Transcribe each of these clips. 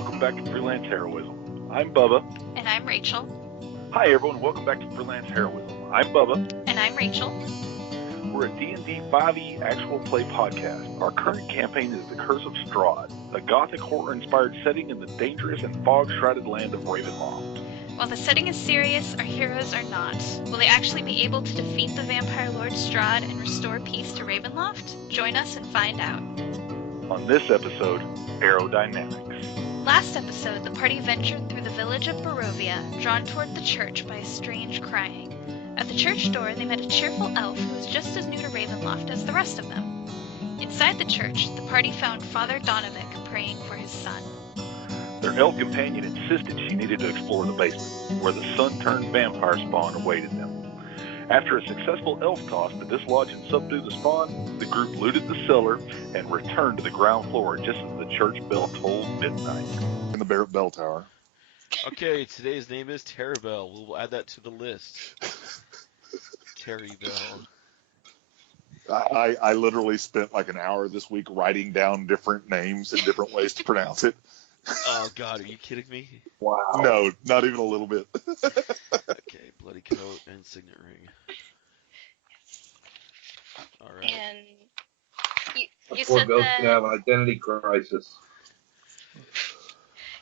welcome back to Freelance Heroism. I'm Bubba. And I'm Rachel. Hi everyone, welcome back to Freelance Heroism. I'm Bubba. And I'm Rachel. We're a D&D 5e actual play podcast. Our current campaign is The Curse of Strahd, a gothic horror-inspired setting in the dangerous and fog-shrouded land of Ravenloft. While the setting is serious, our heroes are not. Will they actually be able to defeat the vampire lord Strahd and restore peace to Ravenloft? Join us and find out. On this episode, Aerodynamics. Last episode, the party ventured through the village of Barovia, drawn toward the church by a strange crying. At the church door, they met a cheerful elf who was just as new to Ravenloft as the rest of them. Inside the church, the party found Father Donovic praying for his son. Their elf companion insisted she needed to explore the basement, where the sun-turned vampire spawn awaited them. After a successful elf toss to dislodge and subdue the spawn, the group looted the cellar and returned to the ground floor just as the church bell tolled midnight. In the bell tower. Okay, today's name is Terrabell. We'll add that to the list. Terrybell. I literally spent like an hour this week writing down different names and different ways to pronounce it. Oh, God, are you kidding me? Wow. No, not even a little bit. Okay, bloody coat and signet ring. All right. And you Poor said Bill's that gonna have an identity crisis.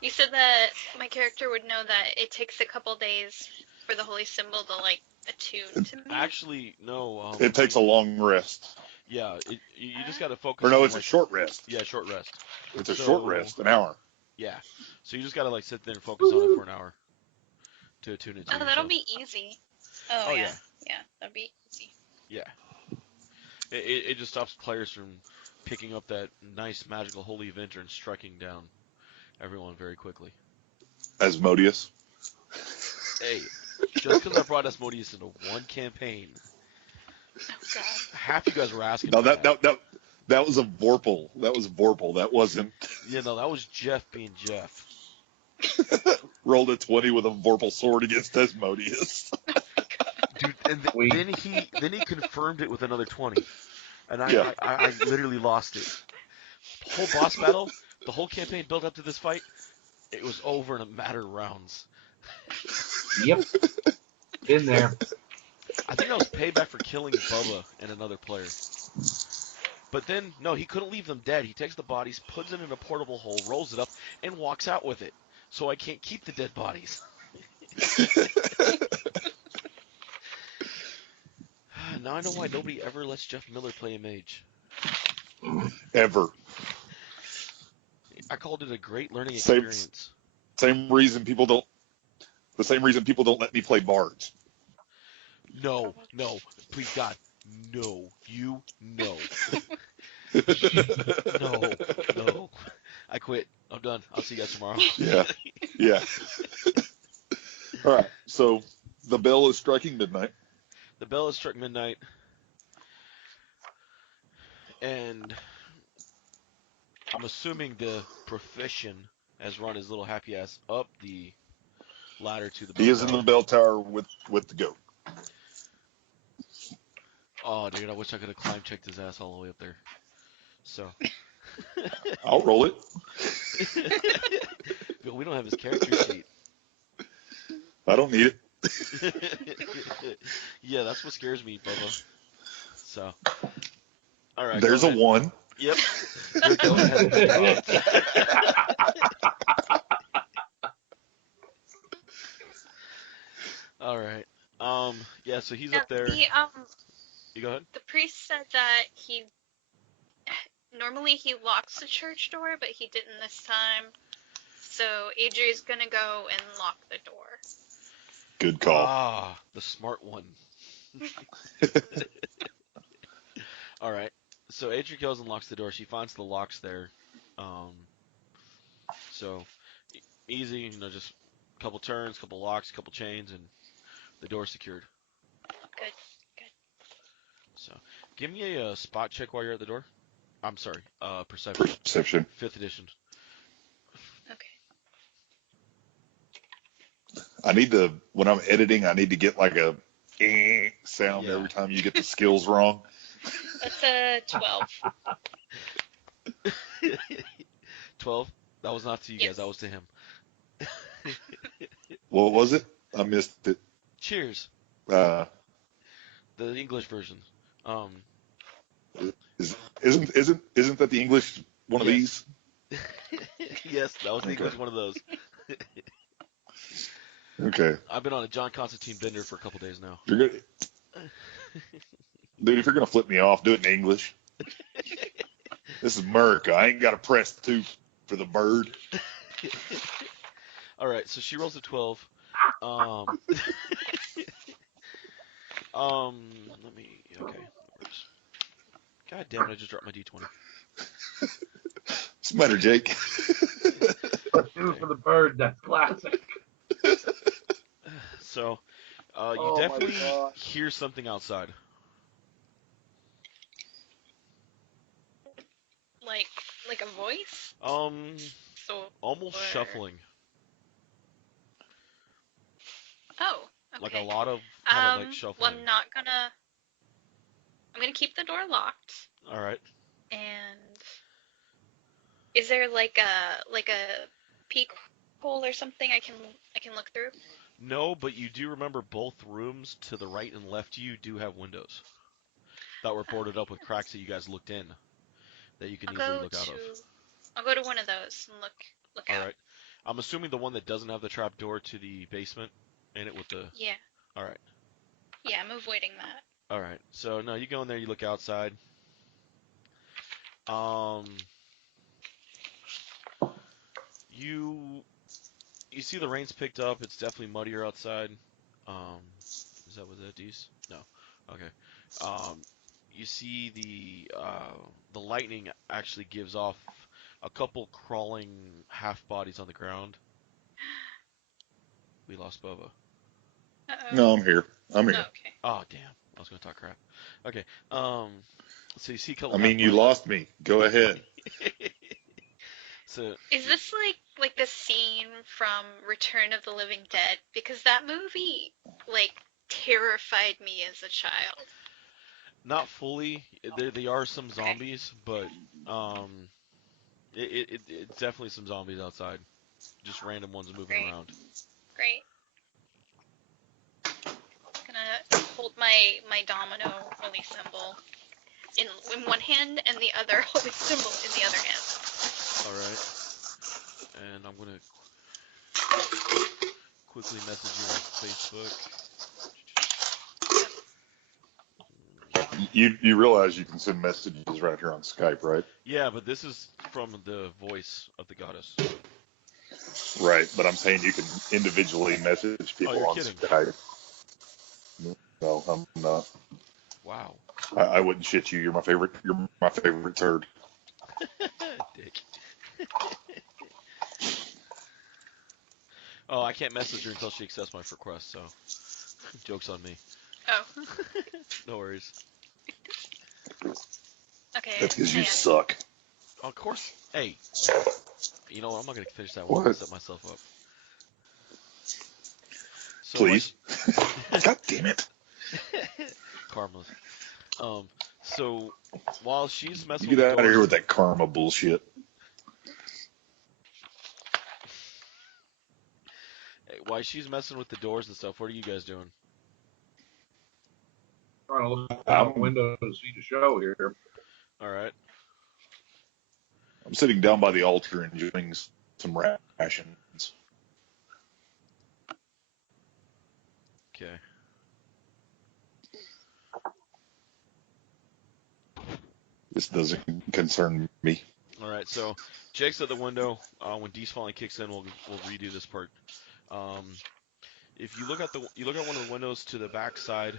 you said that my character would know that it takes a couple days for the holy symbol to like attune to me. Actually, no. It takes a long rest. Yeah, you just got to focus. Or no, on, it's a short rest. Yeah, short rest. It's a short rest, an hour. Yeah, so you just got to like sit there and focus on it for an hour to attune it to Oh, that'll be easy. Oh yeah. Yeah, that'll be easy. Yeah. It just stops players from picking up that nice magical holy avenger and striking down everyone very quickly. Asmodeus. Hey, just because I brought Asmodeus into one campaign, Oh god. half you guys were asking. No, about that was a Vorpal. That was Vorpal. That wasn't. Yeah, no, that was Jeff being Jeff. Rolled a 20 with a Vorpal sword against Asmodeus. Dude, and then he confirmed it with another 20, and I literally lost it. The whole boss battle, the whole campaign built up to this fight, it was over in a matter of rounds. Yep. Been there. I think that was payback for killing Bubba and another player. But then, no, he couldn't leave them dead. He takes the bodies, puts it in a portable hole, rolls it up, and walks out with it. So I can't keep the dead bodies. Now I know why nobody ever lets Jeff Miller play a mage. Ever. I called it a great learning experience. The same reason people don't let me play bards. No, please God, no, no. No. I quit. I'm done. I'll see you guys tomorrow. Yeah. All right. So the bell is striking midnight. The bell has struck midnight, and I'm assuming the profession has run his little happy ass up the ladder to the bell He is tower. in the bell tower with the goat. Oh, dude, I wish I could have climb checked his ass all the way up there. So. I'll roll it. But we don't have his character sheet. I don't need it. Yeah, that's what scares me, Bubba. So. All right. There's a 1. Yep. Go ahead. All right. Yeah, so he's up there. You go ahead. The priest said that normally he locks the church door, but he didn't this time. So Adri's gonna go and lock the door. Good call. Ah, the smart one. All right. So Adri goes and locks the door. She finds the locks there. So easy, just a couple turns, couple locks, couple chains, and the door's secured. Good. So give me a spot check while you're at the door. I'm sorry, perception. Perception. 5th edition. Okay. When I'm editing, I need to get like a sound every time you get the skills wrong. That's a 12. 12. That was not to you guys. That was to him. What was it? I missed it. Cheers. Uh, The English version. isn't that the English one of Yes. these? Yes, that was the Okay. English one of those. Okay. I've been on a John Constantine bender for a couple days now. You're good. Dude, if you're gonna flip me off, do it in English. This is America. I ain't got to press 2 for the bird. All right, so she rolls a 12. Let me. Okay. God damn it! I just dropped my d20. What's the matter, Jake? Two for the bird. That's classic. So, you Oh my definitely God. hear something outside. Like a voice? So Almost shuffling. Oh, okay. Like a lot of kind of like shuffling. Well, I'm gonna keep the door locked. All right. And is there like a peek hole or something I can look through? No, but you do remember both rooms to the right and left of you do have windows that were boarded up with cracks that you guys looked in that you can easily look out of. I'll go to one of those and look out. All right. I'm assuming the one that doesn't have the trap door to the basement in it with the. Yeah. All right. Yeah, I'm avoiding that. All right. So no, you go in there, you look outside. You see the rain's picked up. It's definitely muddier outside. Is that what that is? No. Okay. You see the lightning actually gives off a couple crawling half bodies on the ground. We lost Bubba. Uh-oh. No, I'm here. Oh, okay. Oh damn! I was gonna talk crap. Okay. So you see a couple. I mean, you lost me. Go ahead. So is this like the scene from Return of the Living Dead? Because that movie like terrified me as a child. not fully. They are some zombies, but it's definitely some zombies outside. Just random ones moving around. Great. Gonna hold my domino holy symbol in one hand and the other holy symbol in the other hand. All right. And I'm gonna quickly message you on Facebook. You realize you can send messages right here on Skype, right? Yeah, but this is from the voice of the goddess. Right, but I'm saying you can individually message people on kidding. Skype. No, I'm not. Wow. I wouldn't shit you. You're my favorite. You're my favorite turd. Dick. Oh, I can't message her until she accepts my request, so joke's on me. Oh. No worries. Okay. That's because you suck. Of course. Hey. You know what? I'm not gonna finish that What? one. I'll set myself up. So Please. God damn it. Karma. So while she's messing You with get the out of doors, here with that karma bullshit. while she's messing with the doors and stuff, what are you guys doing? Trying to look out the window to see the show here. All right. I'm sitting down by the altar enjoying some rations. Okay. This doesn't concern me. All right. So Jake's at the window. When Dees finally kicks in, we'll redo this part. If you look at one of the windows to the back side,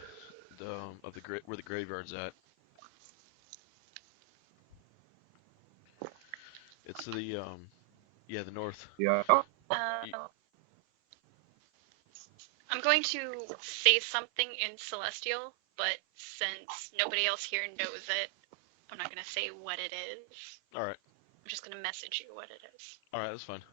of the where the graveyard's at. It's the north. Yeah. I'm going to say something in Celestial, but since nobody else here knows it, I'm not going to say what it is. All right. I'm just going to message you what it is. All right, that's fine.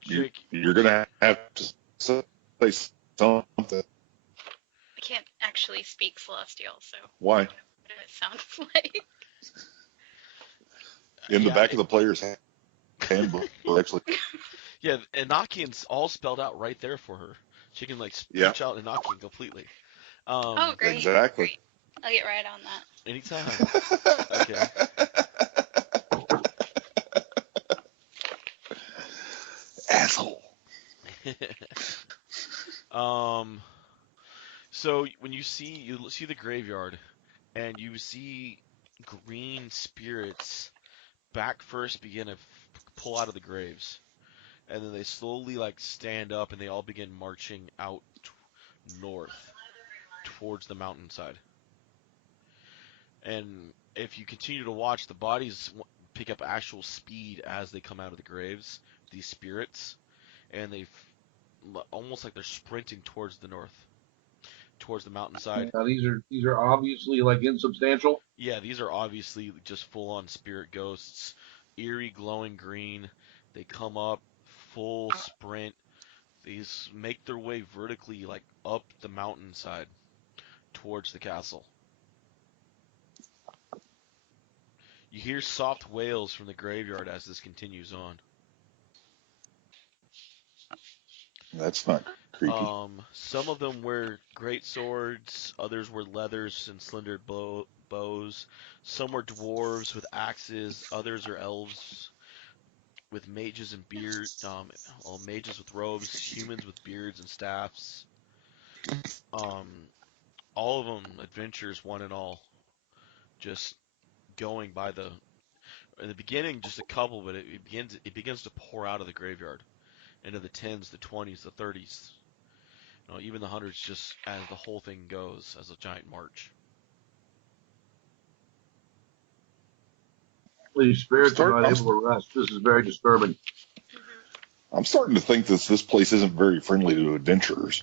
Jake, You're gonna have to say something. I can't actually speak Celestial, so Why? I don't know what it sounds like. In the back of the player's hat. handbook, actually. Yeah, Enochian's all spelled out right there for her. She can like Yeah. reach out Enochian completely. Oh, great. Exactly. Great. I'll get right on that. Anytime. Okay. Asshole. So when you see the graveyard, and you see green spirits back first begin to pull out of the graves, and then they slowly like stand up, and they all begin marching out north towards the mountainside. And if you continue to watch, the bodies pick up actual speed as they come out of the graves, these spirits, and they almost like they're sprinting towards the north, towards the mountainside. Now these are obviously like insubstantial. Yeah, these are obviously just full-on spirit ghosts, eerie glowing green. They come up, full sprint. These make their way vertically like up the mountainside towards the castle. You hear soft wails from the graveyard as this continues on. That's not creepy. Some of them wear great swords, others wear leathers and slender bows. Some were dwarves with axes, others are elves with mages and beard, mages with robes, humans with beards and staffs. Um, all of them adventurers, one and all, just going by the. In the beginning, just a couple, but it begins to pour out of the graveyard into the tens, the 20s, the 30s. Even the hundreds, just as the whole thing goes as a giant march. These spirits are not able to rest. This is very disturbing. I'm starting to think this place isn't very friendly to adventurers.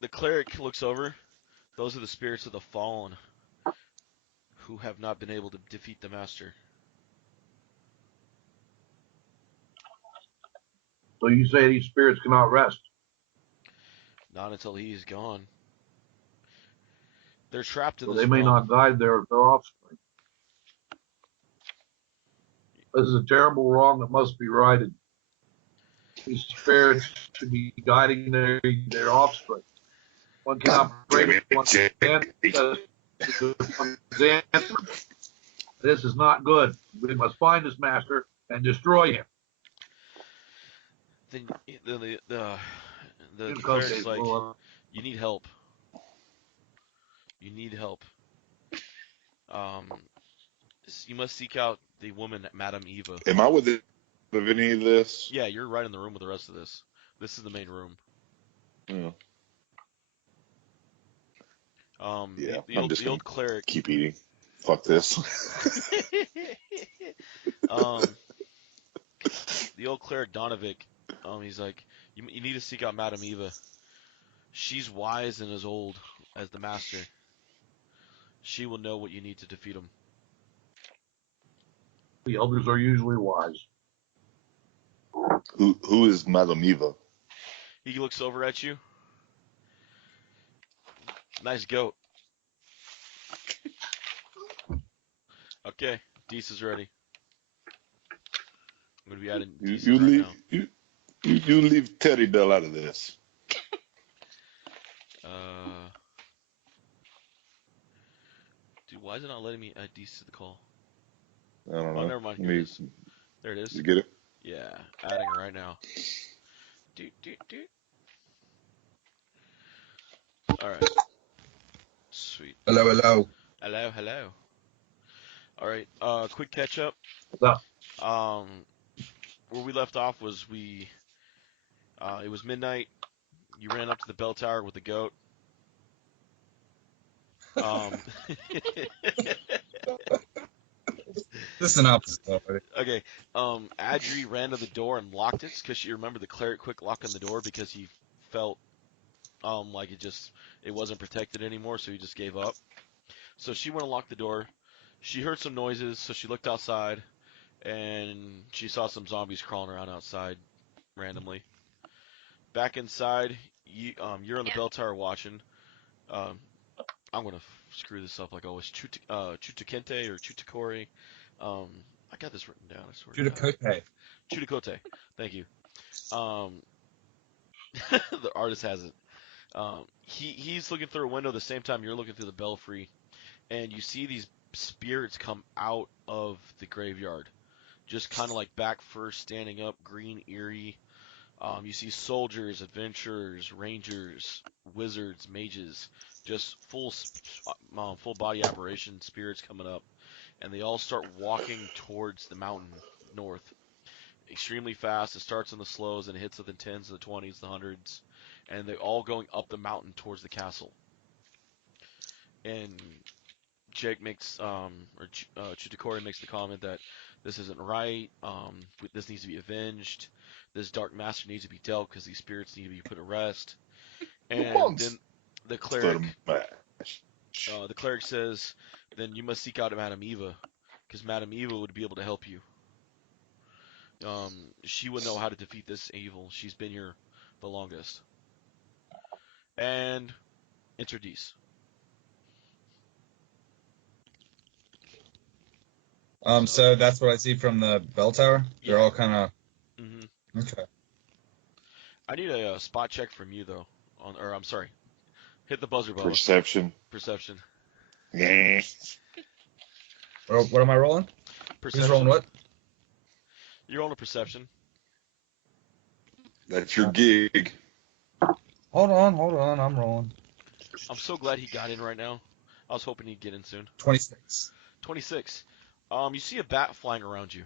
The cleric looks over. Those are the spirits of the fallen who have not been able to defeat the master. So you say these spirits cannot rest? Not until he is gone. They're trapped in So this they may realm. not guide their offspring. This is a terrible wrong that must be righted. These spirits should be guiding their offspring. One cannot break one's This is not good. We must find this master and destroy him. Then the cleric's like, you need help. You need help. You must seek out the woman, Madame Eva. Am I within of any of this? Yeah, you're right in the room with the rest of this. This is the main room. Yeah. The old cleric. Keep eating. Fuck this. The old cleric Donovic. He's like, you need to seek out Madame Eva. She's wise and as old as the master. She will know what you need to defeat him. The elders are usually wise. Who is Madame Eva? He looks over at you. Nice goat. Okay, Deece is ready. I'm gonna be adding Deece right now. You leave Teddy Bell out of this. Dude, why is it not letting me add Deece to the call? I don't know. Oh, never mind. Here it is. There it is. You get it? Yeah, adding right now. All right. Sweet. Hello. All right. Quick catch up. Where we left off was it was midnight. You ran up to the bell tower with the goat. This is an opposite already. Okay. Adri ran to the door and locked it because you remember the cleric quick locking the door because he felt like it wasn't protected anymore, so he just gave up. So she went and locked the door. She heard some noises, so she looked outside and she saw some zombies crawling around outside randomly. Back inside, you're on the bell tower watching. I'm gonna screw this up like always. Chutakente or Chutakori. I got this written down. I swear to God. Judicote. Judicote. Thank you. The artist has it. He's looking through a window the same time you're looking through the belfry, and you see these spirits come out of the graveyard, just kind of like back first, standing up, green, eerie. You see soldiers, adventurers, rangers, wizards, mages, just full body apparition spirits coming up, and they all start walking towards the mountain north, extremely fast. It starts in the slows and it hits with the 10s, the 20s, the 100s, and they're all going up the mountain towards the castle. And Jake makes, Chitakori makes the comment that this isn't right. This needs to be avenged. This dark master needs to be dealt because these spirits need to be put to rest. And then the cleric says, then you must seek out Madame Eva, because Madame Eva would be able to help you. She would know how to defeat this evil. She's been here the longest. And introduce. So that's what I see from the bell tower. They're all kind of. Mm-hmm. Okay. I need a spot check from you though. I'm sorry. Hit the buzzer, Bubba. Perception. Yeah. What am I rolling? Perception. Who's rolling what? You're rolling a perception. That's your gig. Hold on. I'm rolling. I'm so glad he got in right now. I was hoping he'd get in soon. 26. 26. You see a bat flying around you.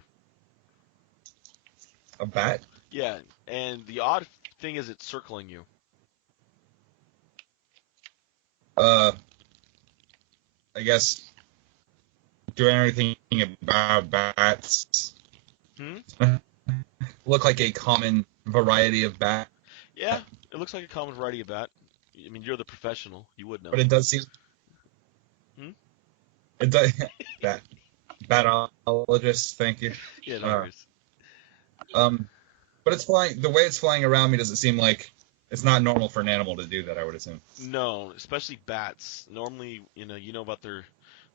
A bat? Yeah, and the odd thing is it's circling you. I guess doing anything about bats. Look like a common variety of bat. Yeah, it looks like a common variety of bat. I mean, you're the professional. You would know. But it does seem. It does. Batologist, thank you. Yeah, no worries. But it's flying. The way it's flying around me doesn't seem like it's not normal for an animal to do that. I would assume. No, especially bats. Normally, you know about their,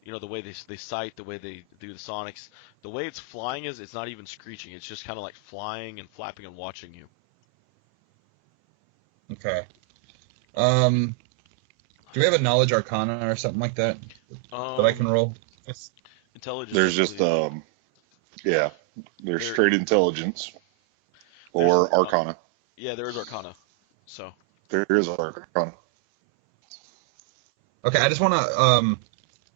the way they sight, the way they do the sonics. The way it's flying it's not even screeching. It's just kind of like flying and flapping and watching you. Okay. Do we have a knowledge arcana or something like that that I can roll? Intelligence. There's just there's straight intelligence or arcana. Yeah, there is arcana. So there is arcana. Okay, I just want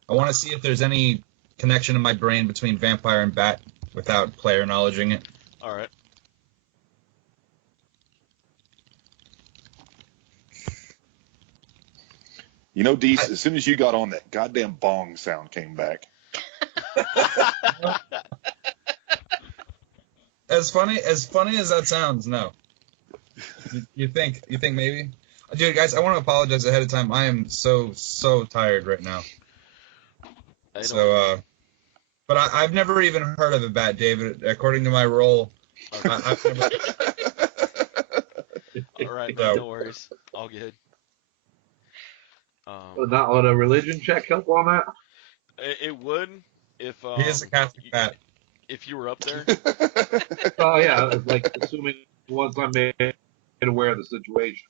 to see if there's any connection in my brain between vampire and bat without player knowledging it. All right. You know, Deese, as soon as you got on, that goddamn bong sound came back. As funny as that sounds, no. You think maybe? Dude, guys, I want to apologize ahead of time. I am so tired right now. But I've never even heard of a bat, David. According to my role, I've never. All right, man, no worries. All good. Would not let a religion check help on that? It would if he is a Catholic bat. If you were up there. Oh yeah, like assuming once I'm made aware of the situation.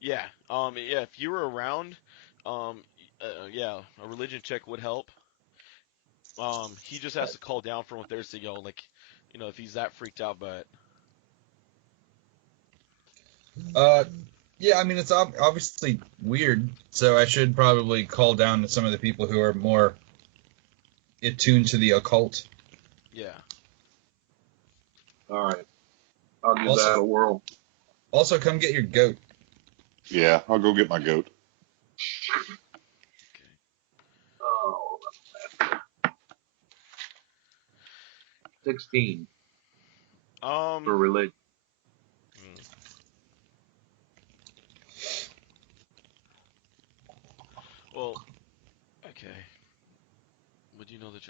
Yeah. If you were around, a religion check would help. He just has to call down from up there to go, like, if he's that freaked out by it. Yeah, I mean, it's obviously weird, so I should probably call down to some of the people who are more attuned to the occult. Yeah. All right. I'll give that a whirl. Also, come get your goat. Yeah, I'll go get my goat. Okay. Oh, 16. For religion. Well, okay. Would you know the?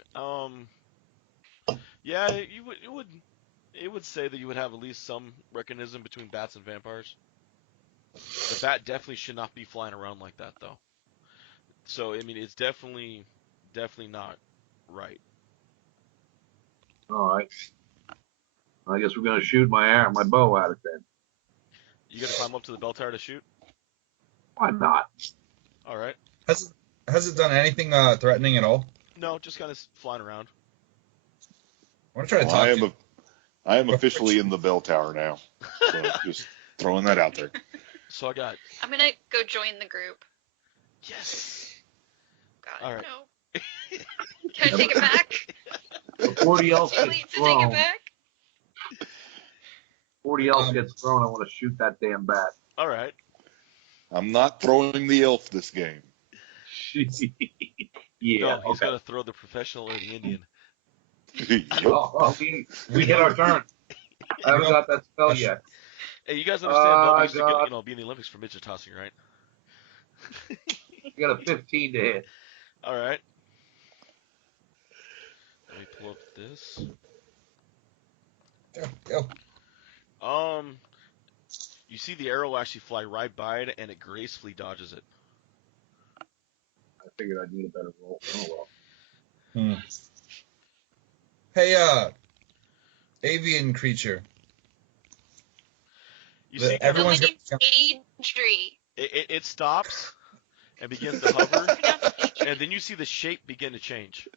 Yeah, it would say that you would have at least some recognition between bats and vampires. The bat definitely should not be flying around like that, though. So I mean, it's definitely not right. All right. I guess we're going to shoot my bow at it then. You got to climb up to the bell tower to shoot? Why not? All right. Has it done anything threatening at all? No, just kind of flying around. I want to try to talk to you. I am officially in the bell tower now. So just throwing that out there. So I got. I'm gonna go join the group. Yes. God, All right. no. Can I take it back? Before the elf Too gets late to take it thrown, back? I want to shoot that damn bat. All right. I'm not throwing the elf this game. Yeah. No, he's Okay. got to throw the professional or the Indian. Yep. We hit our turn. I haven't got that spell yet. Hey, you guys understand Bubba used to God. be in the Olympics for midget tossing, right? You got a 15 to hit. All right. Let me pull up this. Go. You see the arrow actually fly right by it, and it gracefully dodges it. I figured I'd need a better roll. Oh well. Hey, avian creature. You see, everyone's The name's Adri. it stops and begins to hover, and then you see the shape begin to change.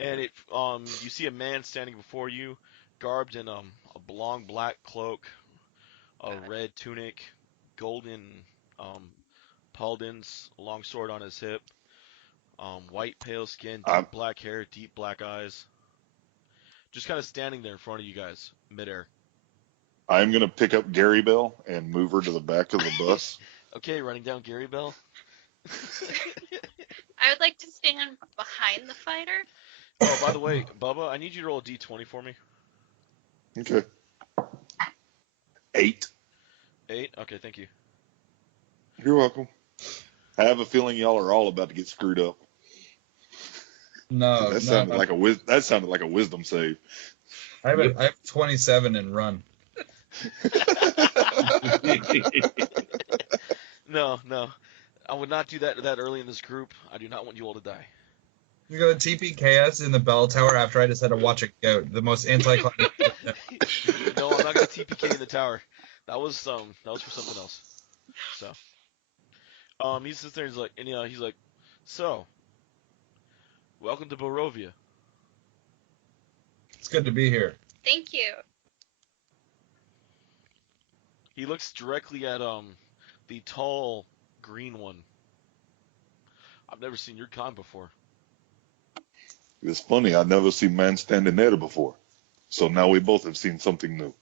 And you see a man standing before you, garbed in a long black cloak, a red tunic, golden pauldins, a long sword on his hip, white pale skin, deep black hair, deep black eyes. Just kind of standing there in front of you guys, midair. I'm going to pick up Gary Bell and move her to the back of the bus. Okay, running down Gary Bell. I would like to stand behind the fighter. Oh, by the way, Bubba, I need you to roll a d20 for me. Okay. 8. 8? Okay, thank you. You're welcome. I have a feeling y'all are all about to get screwed up. No, that sounded like a wisdom save. I have 27 and run. No. I would not do that early in this group. I do not want you all to die. You're gonna TPK in the bell tower after I just had to watch a goat. The most anticlimactic. No, I'm not gonna TPK in the tower. That was for something else. So, he sits there. He's like, so, welcome to Barovia. It's good to be here. Thank you. He looks directly at the tall green one. I've never seen your kind before. It's funny. I've never seen man standing there before. So now we both have seen something new.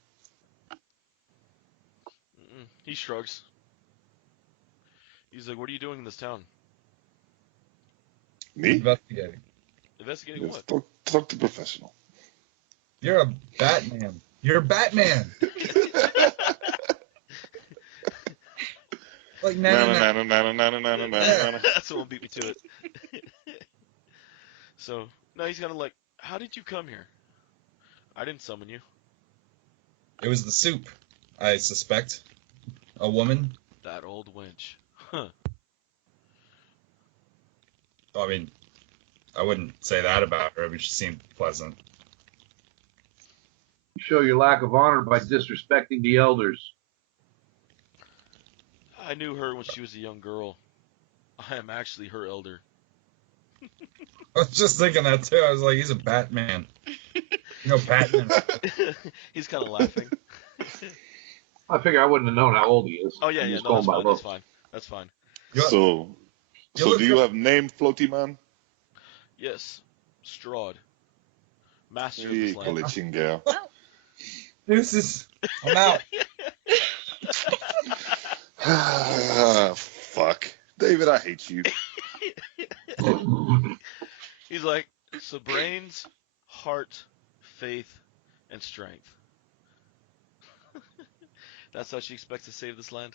He shrugs. He's like, what are you doing in this town? Me? Investigating. Investigating what? Talk to professional. You're a Batman. You're Batman. Like No. That's what will beat me to it. So now he's kind of like, how did you come here? I didn't summon you. It was the soup, I suspect. A woman. That old wench. Huh. I mean, I wouldn't say that about her. She seemed pleasant. You show your lack of honor by disrespecting the elders. I knew her when she was a young girl. I am actually her elder. I was just thinking that too. I was like, he's a Batman. You know, Batman. He's kind of laughing. I figure I wouldn't have known how old he is. Oh yeah, no, that's fine. That's fine. So do you have name, Floaty Man? Yes, Strahd, master of this land. Deuces. I'm out. Fuck. David, I hate you. He's like, so brains, heart, faith, and strength. That's how she expects to save this land?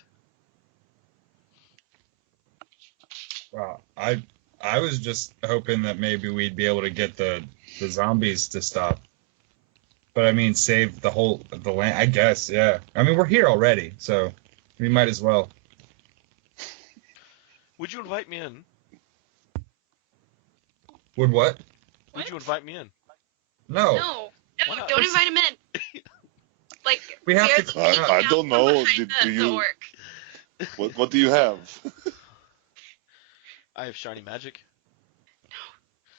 Wow. I was just hoping that maybe we'd be able to get the zombies to stop. But I mean, save the land. I guess, yeah. I mean, we're here already, so we might as well. Would you invite me in? Would what? Would you invite me in? No. No, Why not? don't invite him in. Like, We have are to- the I people out don't from know. behind Do the you? orc. What do you have? I have shiny magic.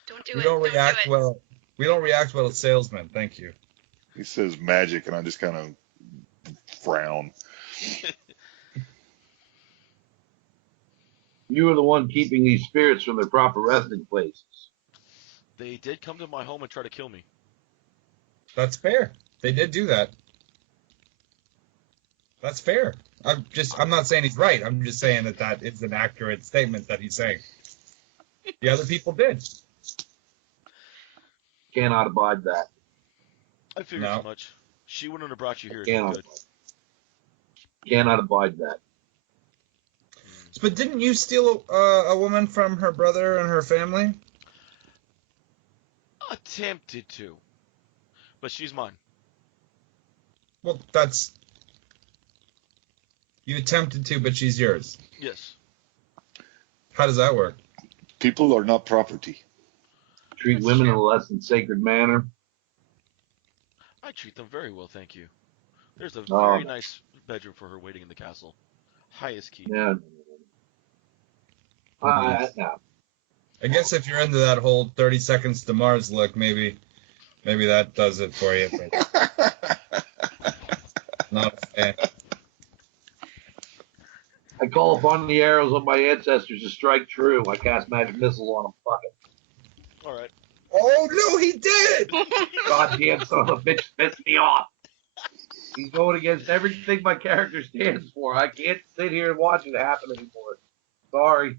Don't do We it. don't Don't react do it. well. We don't react well to salesmen. Thank you. He says magic, and I just kind of frown. You are the one keeping these spirits from their proper resting places. They did come to my home and try to kill me. That's fair. They did do that. That's fair. I'm not saying he's right. I'm just saying that is an accurate statement that he's saying. The other people did. Cannot abide that. I figured No. as much. She wouldn't have brought you here if Cannot. you could. Cannot abide that. But didn't you steal a woman from her brother and her family? Attempted to. But she's mine. Well, you attempted to, but she's yours. Yes. How does that work? People are not property. Treat That's women true. in a less than sacred manner. I treat them very well, thank you. There's a Oh. very nice bedroom for her waiting in the castle. Highest key. Yeah. No. I guess if you're into that whole 30 seconds to Mars look, maybe that does it for you. But not a fan. I call upon the arrows of my ancestors to strike true. I cast magic missiles on them. Fuck it. Alright. Oh no, he did! Goddamn son of a bitch pissed me off. He's going against everything my character stands for. I can't sit here and watch it happen anymore. Sorry.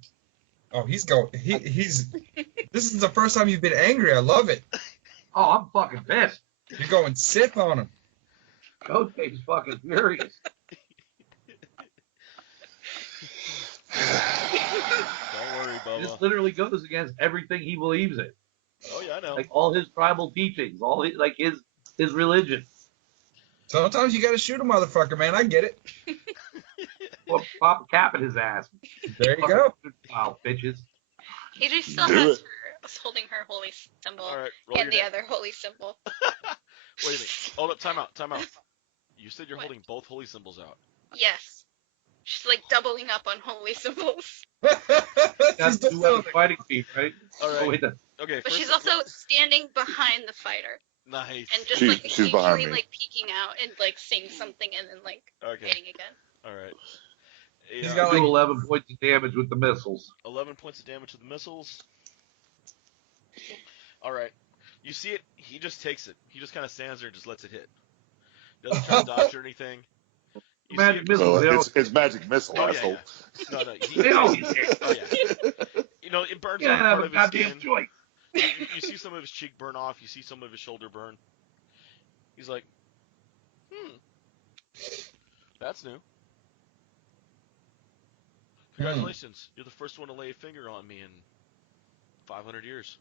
Oh, he's going. He's. This is the first time you've been angry. I love it. Oh, I'm fucking pissed. You're going Sith on him. Ghostface's fucking furious. Don't worry, This Bubba. literally goes against everything he believes in. Oh yeah, I know. Like all his tribal teachings, all his religion. Sometimes you gotta shoot a motherfucker, man. I get it. Well, pop a cap in his ass. There you go. Wow, bitches. AJ still Do has it. her holding her holy symbol Alright, roll and your the da- other holy symbol. Wait a minute. Hold up, time out. You said you're What? holding both holy symbols out. Yes. She's like doubling up on holy symbols. That's She's two doing fighting feet, right? Alright. Oh, wait, Okay, But first she's also standing behind the fighter nice. and just She's like behind occasionally me. like peeking out and like saying something and then like Okay. hitting again. Alright. He's Yeah, got do like 11 points of damage with the missiles. 11 points of damage to the missiles. Alright. You see it, he just takes it. He just kind of stands there and just lets it hit. Doesn't try to dodge or anything. You see Magic it- missile. Well, they always- it's magic missile, Oh, yeah, asshole. yeah. No, They always hit. oh yeah. You know, it burns You off gotta have part a of his goddamn skin. choice. You see some of his cheek burn off. You see some of his shoulder burn. He's like, that's new. Congratulations. You're the first one to lay a finger on me in 500 years.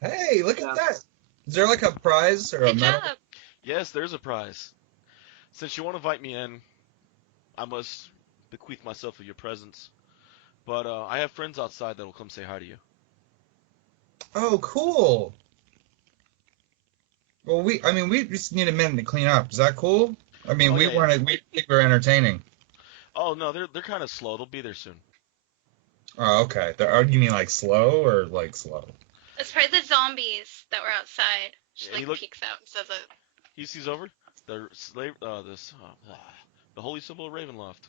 hey, look at that. Is there like a prize or a Good medal? job. Yes, there's a prize. Since you want to invite me in, I must bequeath myself of your presence. But I have friends outside that will come say hi to you. Oh, cool. Well, we just need a minute to clean up. Is that cool? I mean, Oh, we yeah, think we're entertaining. Oh no, they're kind of slow. They'll be there soon. Oh, okay. You mean like slow or like slow? It's probably the zombies that were outside. She Yeah, he like look- peeks out and says it. He sees over the slave, the holy symbol of Ravenloft.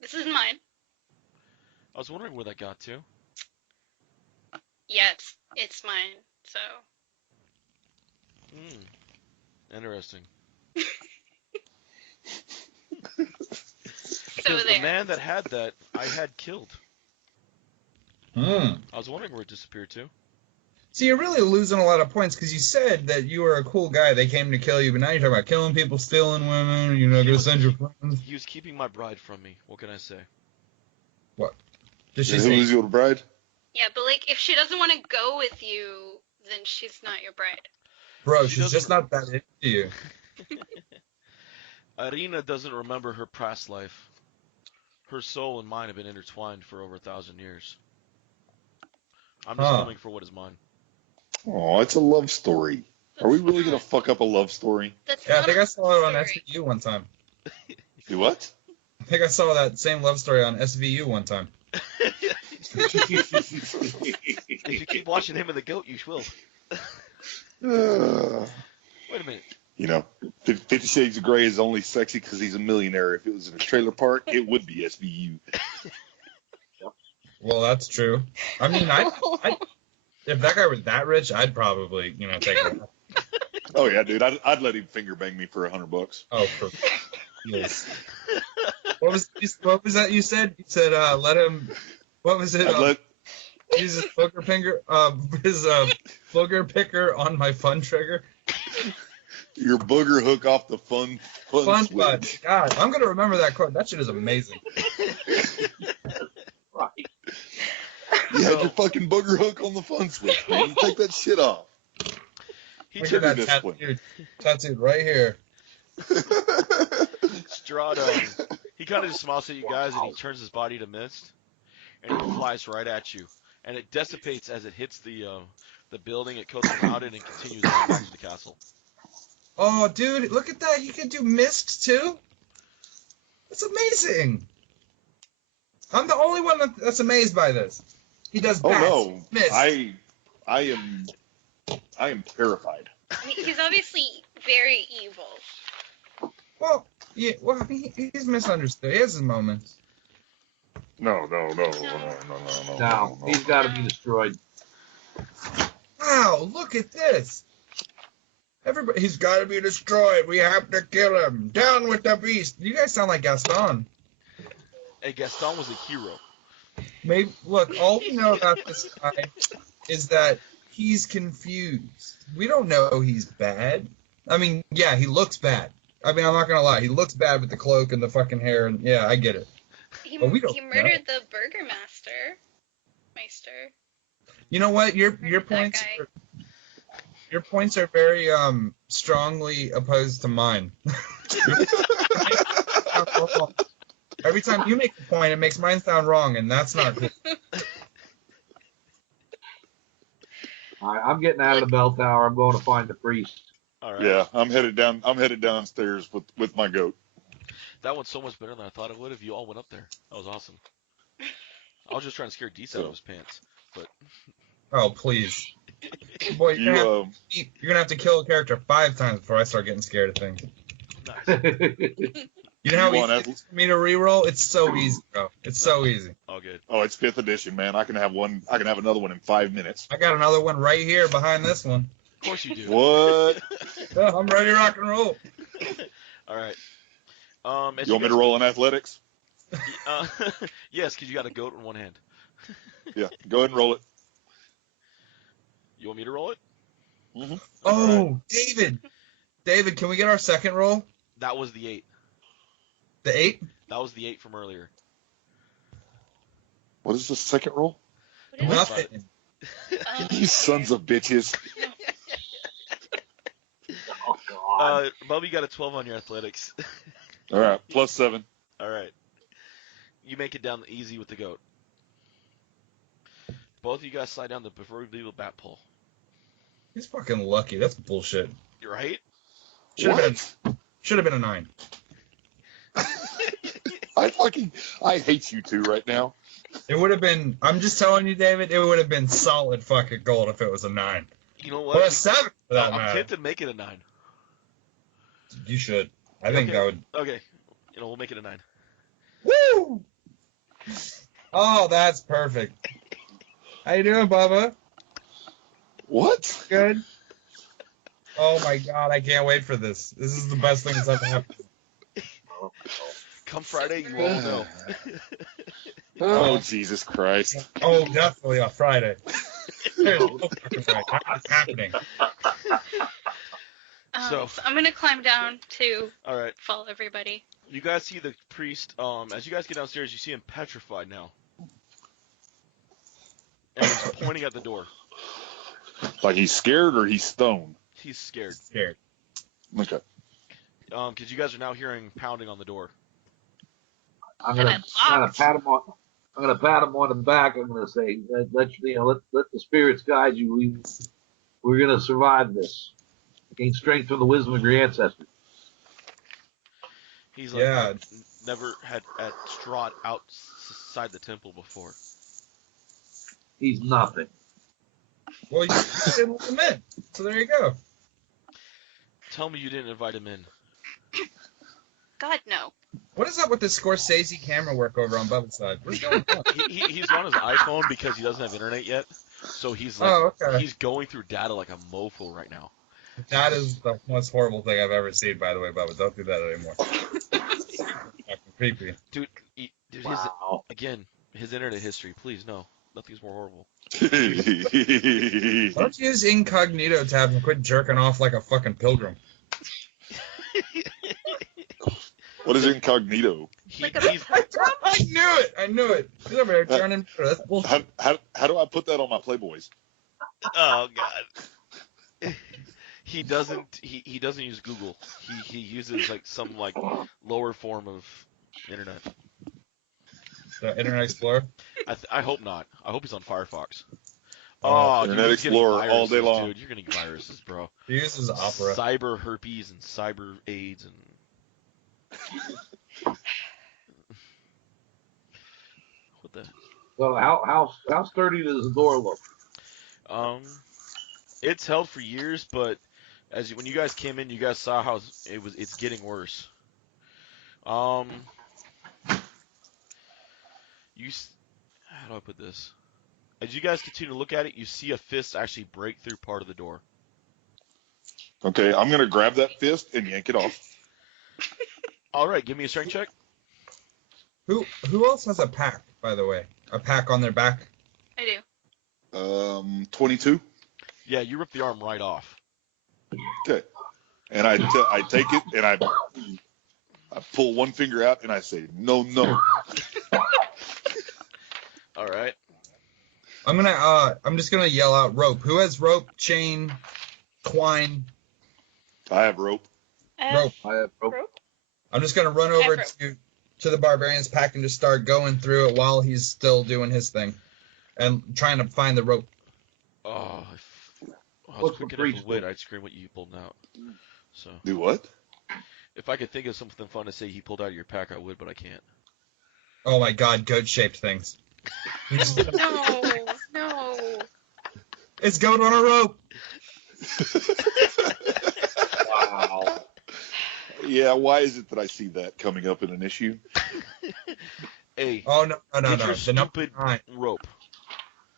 This is mine. I was wondering where that got to. Yeah, it's mine. So Interesting. so Because the there. man that had that, I had killed. Hmm. I was wondering where it disappeared to. See, you're really losing a lot of points because you said that you were a cool guy. They came to kill you, but now you're talking about killing people, stealing women. You're not gonna send your friends. He was keeping my bride from me. What can I say? Did she Who say? was your bride? Yeah, but like if she doesn't want to go with you, then she's not your bride. Bro, She she's just doesn't- not that into you. Irina doesn't remember her past life. Her soul and mine have been intertwined for over 1,000 years. I'm just Huh. coming for what is mine. Oh, it's a love story. Are we really gonna fuck up a love story? Yeah, I think I saw it on SVU one time. Do what? I think I saw that same love story on SVU one time. If you keep watching him and the goat, you will. Wait a minute. You know, 50 Shades of Grey is only sexy because he's a millionaire. If it was in a trailer park, it would be SVU. Well, that's true. I mean, I if that guy was that rich, I'd probably, take it. Oh yeah, dude, I'd let him finger bang me for $100. Oh, yes. What was that you said? You said let him. What was it? Use his booger picker on my fun trigger. Your booger hook off the fun switch. Switch. God, I'm gonna remember that quote. That shit is amazing. Right. You had your fucking booger hook on the fun switch, man. Take that shit off. He Look took at that tattooed right here. Strahd. He kind of just smiles at you guys, and he turns his body to mist, and he flies right at you, and it dissipates as it hits the building. It coats around it and continues on back to the castle. Oh, dude, look at that! He can do mist too. That's amazing. I'm the only one that's amazed by this. He does bats, no, mist. I am terrified. He's obviously very evil. Well, yeah. Well, he's misunderstood. He has his moments. No. Now, he's got to be destroyed. Wow, look at this. Everybody, he's got to be destroyed. We have to kill him. Down with the beast. You guys sound like Gaston. Hey, Gaston was a hero. Maybe look. All we know about this guy is that he's confused. We don't know he's bad. I mean, yeah, he looks bad. I mean, I'm not gonna lie. He looks bad with the cloak and the fucking hair, and yeah, I get it. He But we don't murdered the Burgermeister. You know what? Your Murdered points. that Your points are very strongly opposed to mine. Every time you make a point, it makes mine sound wrong, and that's not good. All right, I'm getting out of the bell tower. I'm going to find the priest. All right. Yeah, I'm headed downstairs with my goat. That one's so much better than I thought it would if you all went up there. That was awesome. I was just trying to scare Deets out of his pants, but. Oh, please. Boy, you're gonna have to kill a character 5 times before I start getting scared of things. Nice. You know how easy it is for me to reroll? It's so easy, bro. It's so easy. All good. Oh, it's 5th edition, man. I can have another one in 5 minutes. I got another one right here behind this one. Of course you do. What? Yeah, I'm ready to rock and roll. All right. You want me to roll in athletics? Yes, because you got a goat in one hand. Yeah, go ahead and roll it. You want me to roll it? Mm-hmm. Oh, right. David, can we get our second roll? That was the 8. The 8? That was the 8 from earlier. What is the second roll? Nothing. You sons of bitches. Oh, God. Bubby got a 12 on your athletics. All right, +7. All right. You make it down easy with the goat. Both of you guys slide down the proverbial bat pole. He's fucking lucky. That's bullshit. You're right? Should have been a 9. I hate you two right now. It would have been. I'm just telling you, David. It would have been solid fucking gold if it was a 9. You know what? Or a 7 for that I'm matter. tempted to make it a 9. You should. I think that would. Okay. We'll make it a 9. Woo! Oh, that's perfect. How you doing, Bubba? What? Good. Oh my God, I can't wait for this. This is the best thing that's ever happened. Come Friday, you all know. Oh, Jesus Christ. Oh, definitely on Friday. There's no fucking way. That's happening. So I'm gonna climb down to all right. follow everybody. You guys see the priest. As you guys get downstairs, you see him petrified now, and he's pointing at the door. Like he's scared or he's stoned? He's scared. Okay. Because you guys are now hearing pounding on the door. I'm gonna pat him on. I'm gonna pat him on the back. I'm gonna say, let the spirits guide you. We're going to survive this. Gain strength from the wisdom of your ancestors. He's like, Yeah. never had trod outside the temple before. He's nothing. Well, you didn't let him in. So there you go. Tell me you didn't invite him in. God, no. What is up with this Scorsese camera work over on Bubba's side? What's going on? He's on his iPhone because he doesn't have internet yet. So he's like, okay. He's going through data like a mofo right now. That is the most horrible thing I've ever seen, by the way, Bubba. Don't do that anymore. Fucking creepy. Dude, Wow. his internet history, please, no. Nothing's more horrible. Why don't you use incognito tab and quit jerking off like a fucking pilgrim? What is incognito? Like a I knew it. He's over there turning. That's bullshit. How do I put that on my Playboys? Oh God. He doesn't use Google. He uses like some like lower form of internet. The Internet Explorer? I hope not. I hope he's on Firefox. Internet Explorer all day long. Dude, you're getting viruses, bro. He uses Opera. Cyber herpes and cyber AIDS and. What the? So how sturdy does the door look? It's held for years, but when you guys came in, you guys saw how it's getting worse. How do I put this? As you guys continue to look at it, you see a fist actually break through part of the door. Okay, I'm gonna grab that fist and yank it off. All right, give me a strength check. Who else has a pack, by the way? A pack on their back? I do. 22. Yeah, you rip the arm right off. Okay, and I take it and I pull one finger out and I say no. All right. I'm just gonna yell out rope. Who has rope, chain, twine? I have rope. Rope. I have rope. I'm just gonna run over to the barbarian's pack and just start going through it while he's still doing his thing, and trying to find the rope. Oh, if I was quick enough to wit, I'd scream what you pulled out. So. Do what? If I could think of something fun to say he pulled out of your pack, I would, but I can't. Oh my God, goat-shaped things. No. It's goat on a rope. Wow. Yeah, why is it that I see that coming up in an issue? Hey. Oh no. Your The stupid number rope.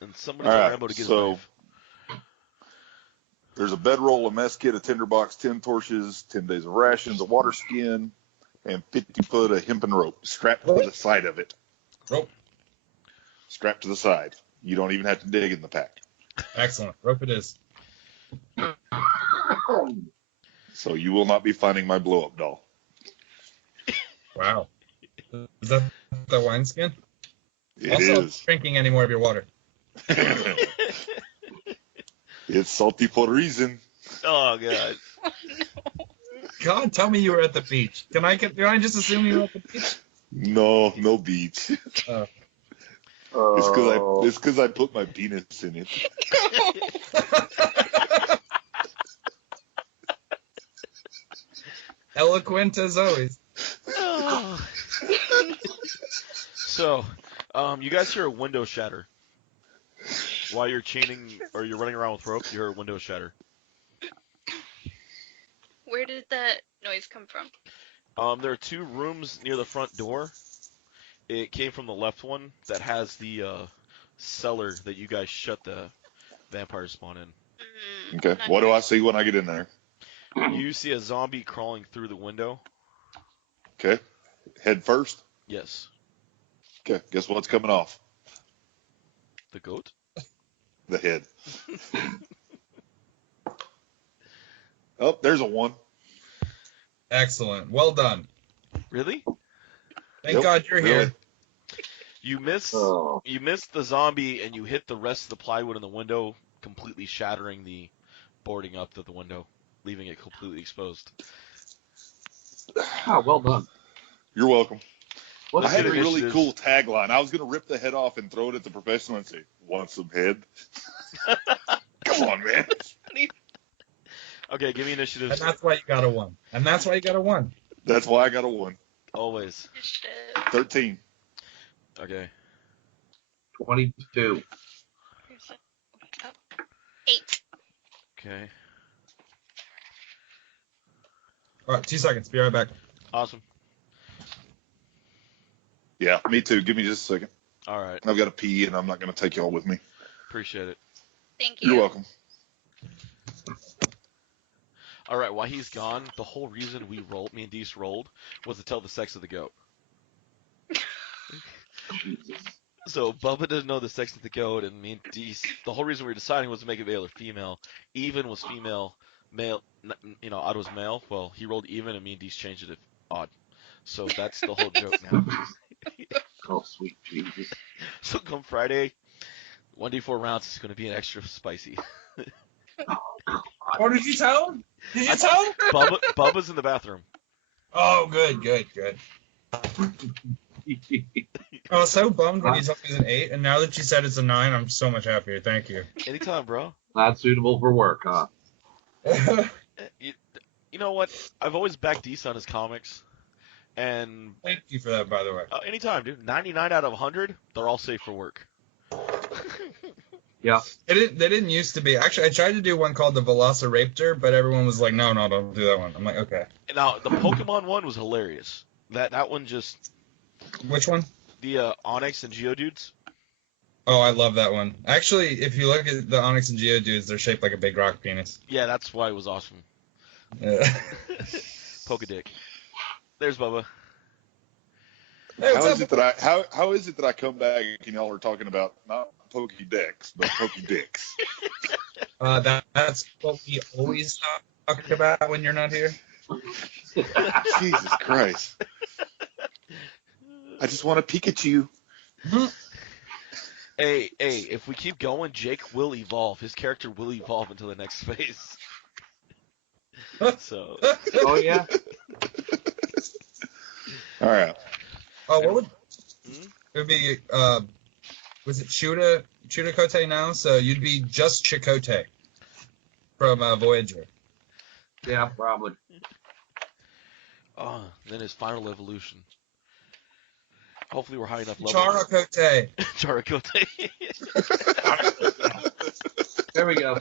And somebody's All right, Rambo to get so a knife. There's a bedroll, a mess kit, a tinderbox, 10 torches, 10 days of rations, a water skin, and 50 foot of hempen rope strapped to the side of it. Rope. Strapped to the side. You don't even have to dig in the pack. Excellent. Rope it is. So you will not be finding my blow-up doll. Wow. Is that the wineskin? It also, is. drinking any more of your water. It's salty for a reason. Oh, God. God, tell me you were at the beach. Can I just assume you were at the beach? No beach. It's because I put my penis in it. Eloquent as always. Oh. So, you guys hear a window shatter. While you're chaining, or you're running around with rope, you hear a window shatter. Where did that noise come from? There are two rooms near the front door. It came from the left one that has the cellar that you guys shut the vampire spawn in. Okay, what do I see when I get in there? You see a zombie crawling through the window. Okay, head first? Yes. Okay, guess what's coming off? The goat? The head. Oh, there's a 1. Excellent. Well done. Really? Thank God you're here. You missed the zombie and you hit the rest of the plywood in the window, completely shattering the boarding up to the window, leaving it completely exposed. Oh, well done. You're welcome. What's I had a your really cool tagline. I was going to rip the head off and throw it at the professional and say, "Want some head?" Come on, man. I Okay, give me initiative. And that's why you got a 1. And that's why you got a 1. That's why I got a 1. Always. 13. Okay. 22. 8. Okay. All right, 2 seconds. Be right back. Awesome. Yeah, me too. Give me just a second. All right. I've got to pee, and I'm not going to take y'all with me. Appreciate it. Thank you. You're welcome. All right, while he's gone, the whole reason me and Deese rolled, was to tell the sex of the goat. Jesus. So Bubba doesn't know the sex of the goat, and me and Deese, the whole reason we were deciding was to make it male or female. Even was female, male, odd was male. Well, he rolled even, and me and Deese changed it to odd. So that's the whole joke now. Oh, sweet Jesus. So come Friday, 1d4 rounds is going to be an extra spicy. Oh, did you tell him? Did you tell him? Bubba's in the bathroom. Oh, good. I was so bummed when you told me it was an 8, and now that you said it's a 9, I'm so much happier. Thank you. Anytime, bro. Not suitable for work, huh? You know what? I've always backed Deese on his comics. And Thank you for that, by the way. anytime, dude. 99 out of 100, they're all safe for work. Yeah. They didn't used to be. Actually, I tried to do one called the Velociraptor, but everyone was like, no, don't do that one. I'm like, okay. Now, the Pokemon one was hilarious. That one just... Which one? The Onyx and Geodudes. Oh, I love that one. Actually, if you look at the Onyx and Geodudes, they're shaped like a big rock penis. Yeah, that's why it was awesome. Poke-a-dick. There's Bubba. Hey, How what's is up? it that I come back and y'all are talking about not Pokédex, but Pokédicks? That's what we always talk about when you're not here. Jesus Christ. I just want a Pikachu. Hey, if we keep going, Jake will evolve. His character will evolve into the next phase. So. Oh, yeah? All right. Oh, what would it would be? Was it Chutakote now? So you'd be just Chakotay from Voyager. Yeah, probably. Oh, then his final evolution. Hopefully we're high enough level. Charakote. Charakote. There we go.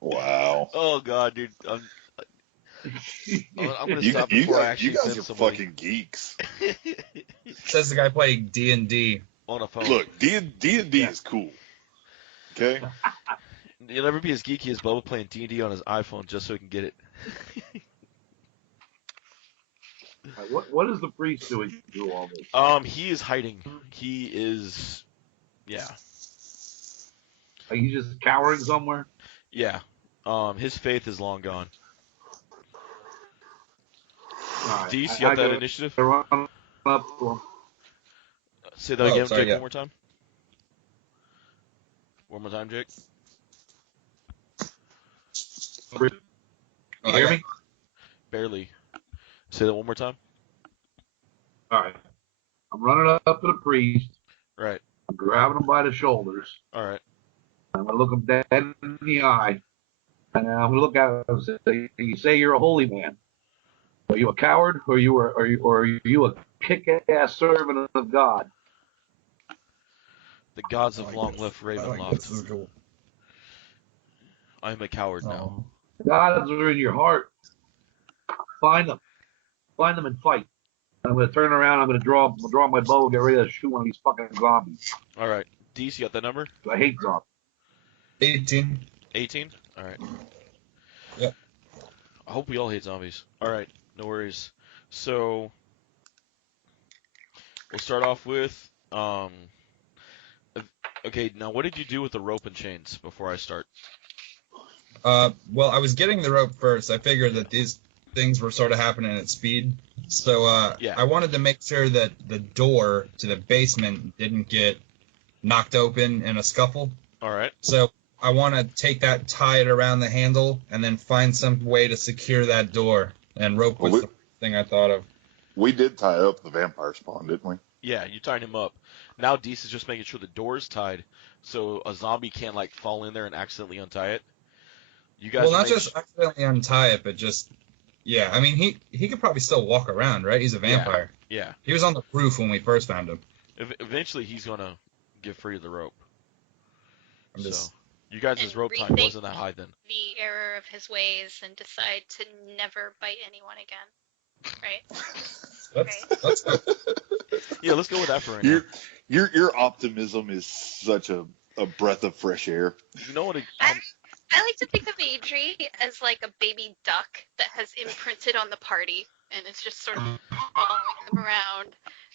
Wow. Oh God, dude. I'm gonna stop before I actually you guys offend are somebody. fucking geeks. Says the guy playing D&D. On a phone. Look, D&D is cool. Okay? You'll never be as geeky as Bubba playing D&D on his iPhone just so he can get it. What is the priest doing through all this? He is hiding. He is, yeah. Are you just cowering somewhere? Yeah. His faith is long gone. Right. Deece, you got that initiative? Run up to him. Say that again, sorry, Jake, yeah. one more time. One more time, Jake. You hear me? Barely. Say that one more time. All right. I'm running up to the priest. Right. I'm grabbing him by the shoulders. All right. I'm going to look him dead in the eye. And I'm going to look at him and say, you say you're a holy man. Are you a coward or are you a kick-ass servant of God? The gods have long left Ravenloft. I am a coward now. Gods are in your heart. Find them. Find them and fight. I'm going to turn around. I'm going to draw my bow and get ready to shoot one of these fucking zombies. All right. Deece, you got that number? I hate zombies. 18. 18? All right. Yep. I hope we all hate zombies. All right. No worries. So, we'll start off with, okay, now what did you do with the rope and chains before I start? Well, I was getting the rope first. I figured that these things were sort of happening at speed. So Yeah. I wanted to make sure that the door to the basement didn't get knocked open in a scuffle. All right. So I want to take that, tie it around the handle, and then find some way to secure that door. And rope was the first thing I thought of. We did tie up the vampire spawn, didn't we? Yeah, you tied him up. Now Deece is just making sure the door's tied so a zombie can't, like, fall in there and accidentally untie it. You guys Well, not arrange. just accidentally untie it, but just yeah. I mean, he could probably still walk around, right? He's a vampire. Yeah. He was on the roof when we first found him. Eventually, he's gonna get free of the rope. I'm just You guys' And rope time rethink wasn't that high then. the error of his ways and decide to never bite anyone again. Right? let's go. Yeah, let's go with that for right now. Your optimism is such a breath of fresh air. You know what? I like to think of Adri as like a baby duck that has imprinted on the party and is just sort of following them around,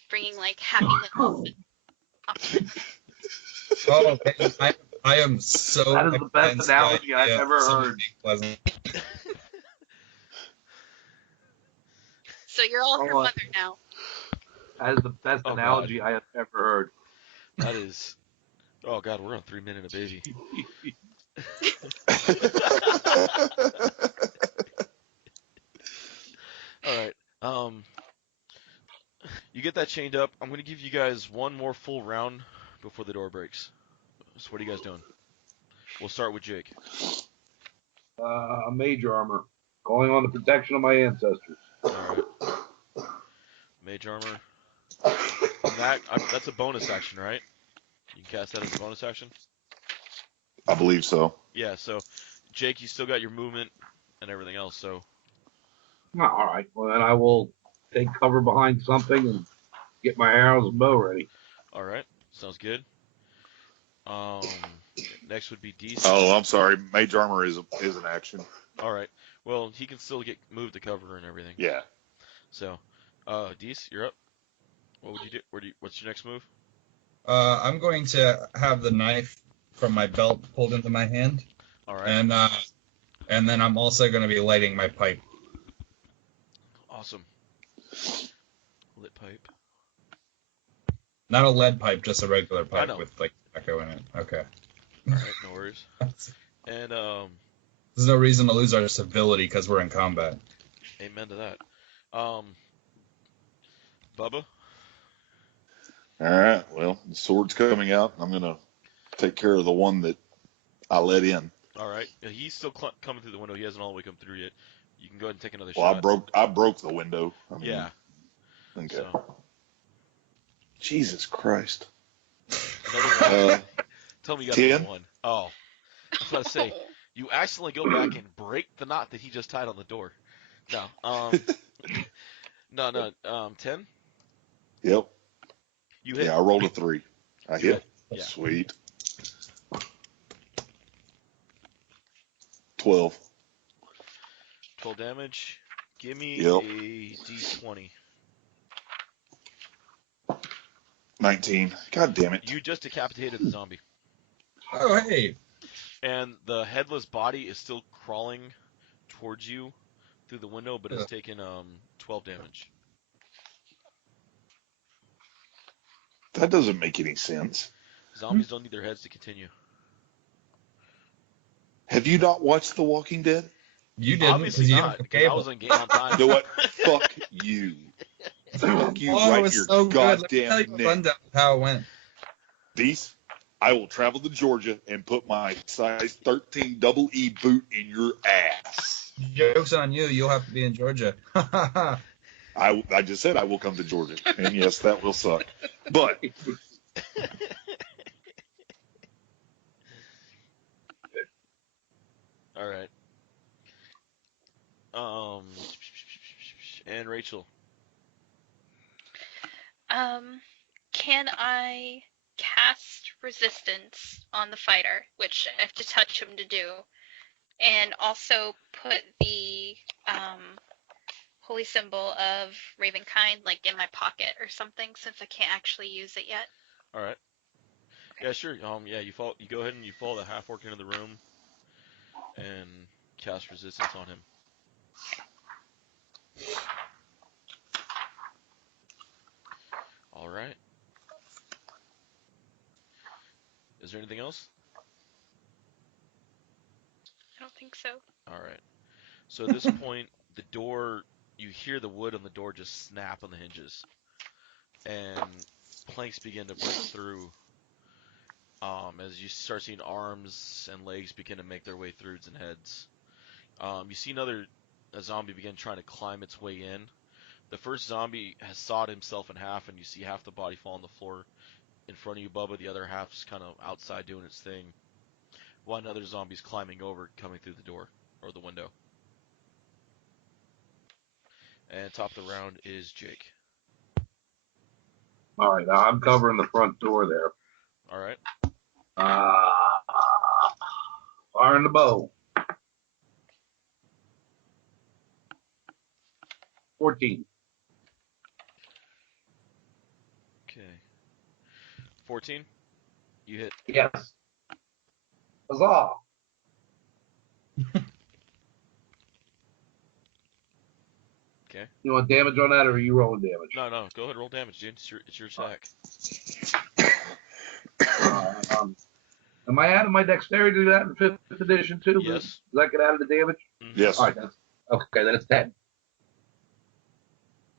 bringing like happiness and optimism. Oh, man, I am so. That is the best analogy I've ever heard. Pleasant. So you're all her mother now. That is the best analogy I have ever heard. That is. Oh God, we're on 3 Minute a Baby. All right. You get that chained up. I'm gonna give you guys one more full round before the door breaks. So what are you guys doing? We'll start with Jake. Mage armor, calling on the protection of my ancestors. All right. Mage armor. That's a bonus action, right? You can cast that as a bonus action. I believe so. Yeah. So, Jake, you still got your movement and everything else. So. All right. Well, then I will take cover behind something and get my arrows and bow ready. All right. Sounds good. Next would be DC. Oh, I'm sorry. Mage armor is an action. All right. Well, he can still get moved to cover and everything. Yeah. So, Dees, you're up. What would you do? What's your next move? I'm going to have the knife from my belt pulled into my hand. All right. And then I'm also going to be lighting my pipe. Awesome. Lit pipe. Not a lead pipe, just a regular I know. pipe with like tobacco in it. Okay. All right, no worries. And there's no reason to lose our civility because we're in combat. Amen to that. Bubba. All right. Well, the sword's coming out. I'm gonna take care of the one that I let in. All right. He's still coming through the window. He hasn't all the way come through yet. You can go ahead and take another shot. Well, I broke the window. Yeah. Okay. So. Jesus Christ. Another one. Tell me you got 10? another one. Oh. I was about to say, you accidentally go back and break the knot that he just tied on the door. No. No. 10? Yep. You hit. Yeah, I rolled a 3. I hit. Yeah. Sweet. 12. 12 damage. Give me Yep. a D20. 19. God damn it. You just decapitated the zombie. Oh, hey. And the headless body is still crawling towards you through the window, but it's taken 12 damage. That doesn't make any sense. Zombies don't need their heads to continue. Have you not watched The Walking Dead? You didn't, Obviously you not, because I was on game on time. You know what? Fuck you. Fuck you it right was your so good. Let me tell goddamn you a rundown neck. of how it went. These, I will travel to Georgia and put my size 13 double E boot in your ass. Joke's on you. You'll have to be in Georgia. I just said I will come to Georgia. And yes, that will suck. But All right. And Rachel. Can I cast resistance on the fighter, which I have to touch him to do, and also put the holy symbol of Ravenkind like in my pocket or something, since I can't actually use it yet? All right. Okay. Yeah, sure. Yeah, you go ahead and you follow the half orc into the room and cast resistance on him. All right. Is there anything else? I don't think so. All right. So at this point, the door, you hear the wood on the door just snap on the hinges, and planks begin to break through. As you start seeing arms and legs begin to make their way through and heads. You see a zombie begin trying to climb its way in. The first zombie has sawed himself in half, and you see half the body fall on the floor in front of you, Bubba. The other half's kind of outside doing its thing, while another zombie's climbing over, coming through the door or the window. And top of the round is Jake. All right, now I'm covering the front door there. All right. Firing the bow. 14. Okay. 14. You hit. Yes. Huzzah! Okay. You want damage on that, or are you rolling damage? No. Go ahead, roll damage, dude. It's your attack. Am I adding my dexterity to that in 5th edition too? Yes. Does that get added to damage? Mm-hmm. Yes. All right. Okay, then it's 10.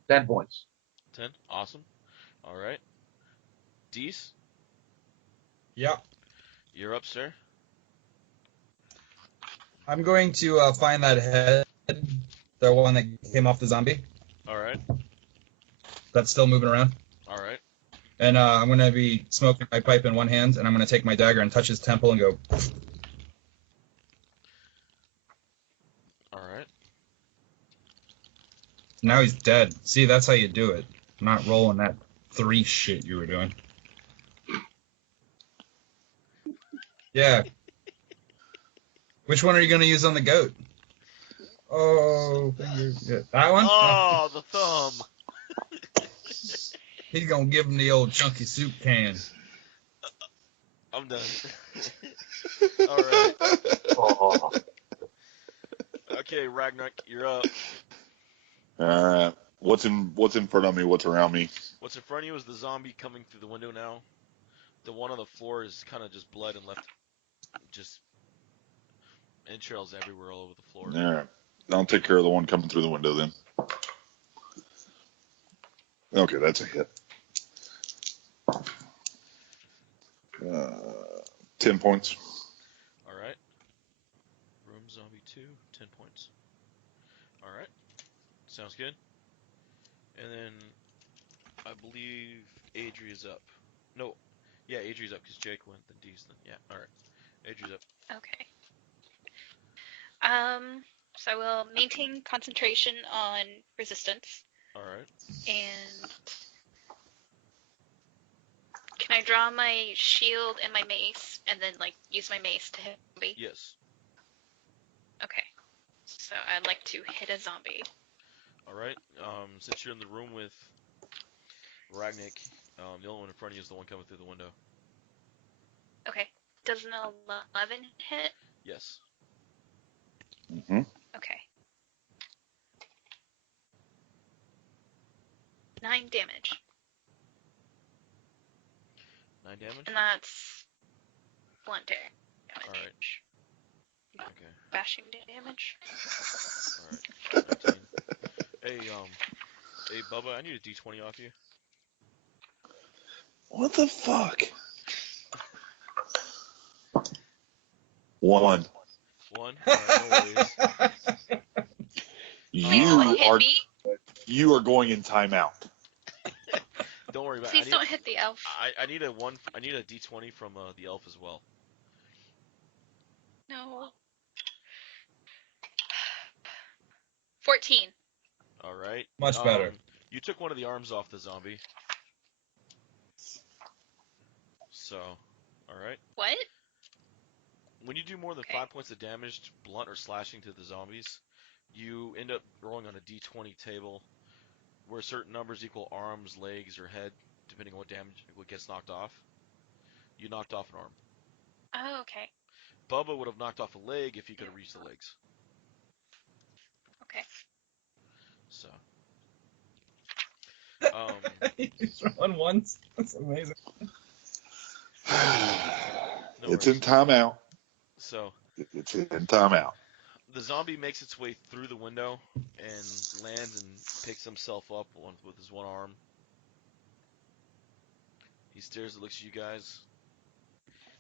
10 points. 10. Awesome. All right. Dees, Yep. you're up, sir. I'm going to find that head, the one that came off the zombie. All right. That's still moving around. All right. And I'm going to be smoking my pipe in one hand, and I'm going to take my dagger and touch his temple and go. All right. Now he's dead. See, that's how you do it. I'm not rolling that 3 shit you were doing. Yeah. Which one are you going to use on the goat? Oh, yeah. That one? Oh, the thumb. He's going to give him the old chunky soup can. I'm done. All right. Oh. Okay, Ragnar, you're up. All right. What's in front of me? What's around me? What's in front of you is the zombie coming through the window now. The one on the floor is kind of just blood and left, just entrails everywhere all over the floor. All right. I'll take care of the one coming through the window then. Okay, that's a hit. 10 points. All right. Room zombie 2, 10 points. All right. Sounds good. And then I believe Adria's up. No. Yeah, Adria's up because Jake went, then Dee's then. Yeah, all right. Adria's up. Okay. So I will maintain concentration on resistance. All right. And can I draw my shield and my mace and then use my mace to hit a zombie? Yes. Okay. So I'd like to hit a zombie. All right. Since you're in the room with Ragnik, the only one in front of you is the one coming through the window. Okay. Does an 11 hit? Yes. Mm-hmm. Okay. 9 damage. 9 damage? And that's blunt damage. All right. Not Okay. bashing damage. All right. 19. Hey, Bubba, I need a D20 off you. What the fuck? 1. 1? All right, no worries. You are going in timeout. Don't worry about it. Please don't hit the elf. I need a D20 from the elf as well. No. 14. All right. Much better. You took one of the arms off the zombie. So, all right. What? When you do more than 5 points of damage, blunt or slashing to the zombies, you end up rolling on a D20 table where certain numbers equal arms, legs, or head, depending on what gets knocked off. You knocked off an arm. Oh, okay. Bubba would have knocked off a leg if he could have reached the legs. Okay. So. You just run once? That's amazing. It's in timeout. So. It's in timeout. The zombie makes its way through the window and lands and picks himself up with his one arm. He stares and looks at you guys.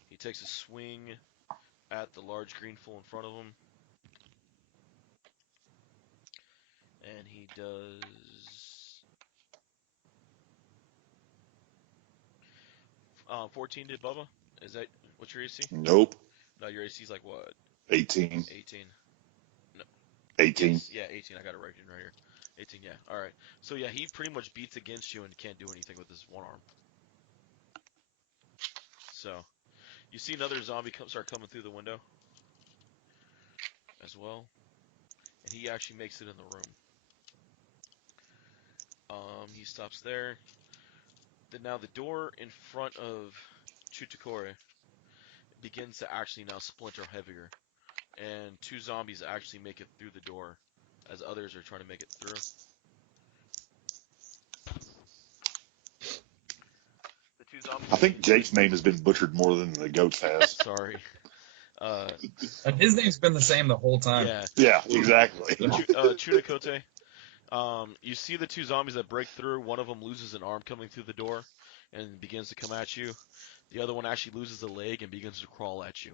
He takes a swing at the large green fool in front of him. And he does 14 to Bubba. Is that what's your AC? Nope. No, your AC is like what? 18. 18. No. 18. Yes, yeah, 18. I got it right here. 18, yeah. All right. So yeah, he pretty much beats against you and can't do anything with his one arm. So you see another zombie start coming through the window as well, and he actually makes it in the room. He stops there. Then now the door in front of Chutakore begins to actually now splinter heavier, and two zombies actually make it through the door, as others are trying to make it through. The two zombies. I think Jake's name has been butchered more than the goat's has. Sorry. And his name's been the same the whole time. Yeah. Yeah, exactly. Chunakote. You see the two zombies that break through. One of them loses an arm coming through the door and begins to come at you. The other one actually loses a leg and begins to crawl at you.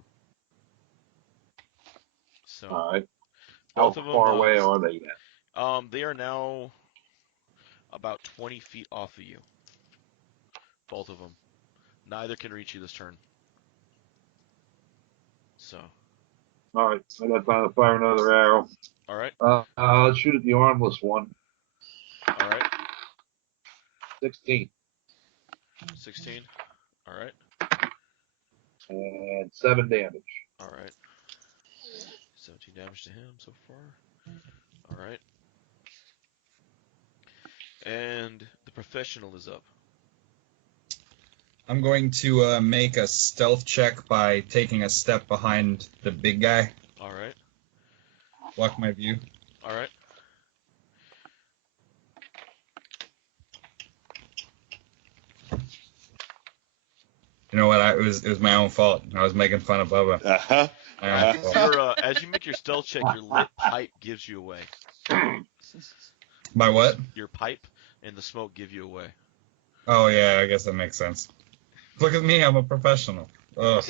So, All right. How both of them, far away are they now? they are now about 20 feet off of you. Both of them. Neither can reach you this turn. So. All right. I got time to fire another arrow. All right. Let's shoot at the armless one. All right. 16. 16. All right. And 7 damage. All right. 17 damage to him so far. All right. And the professional is up. I'm going to make a stealth check by taking a step behind the big guy. All right. Block my view. All right. You know what? It was my own fault. I was making fun of Bubba. Uh-huh. As you make your stealth check, your lit pipe gives you away. By what? Your pipe and the smoke give you away. Oh yeah, I guess that makes sense. Look at me, I'm a professional. Ugh.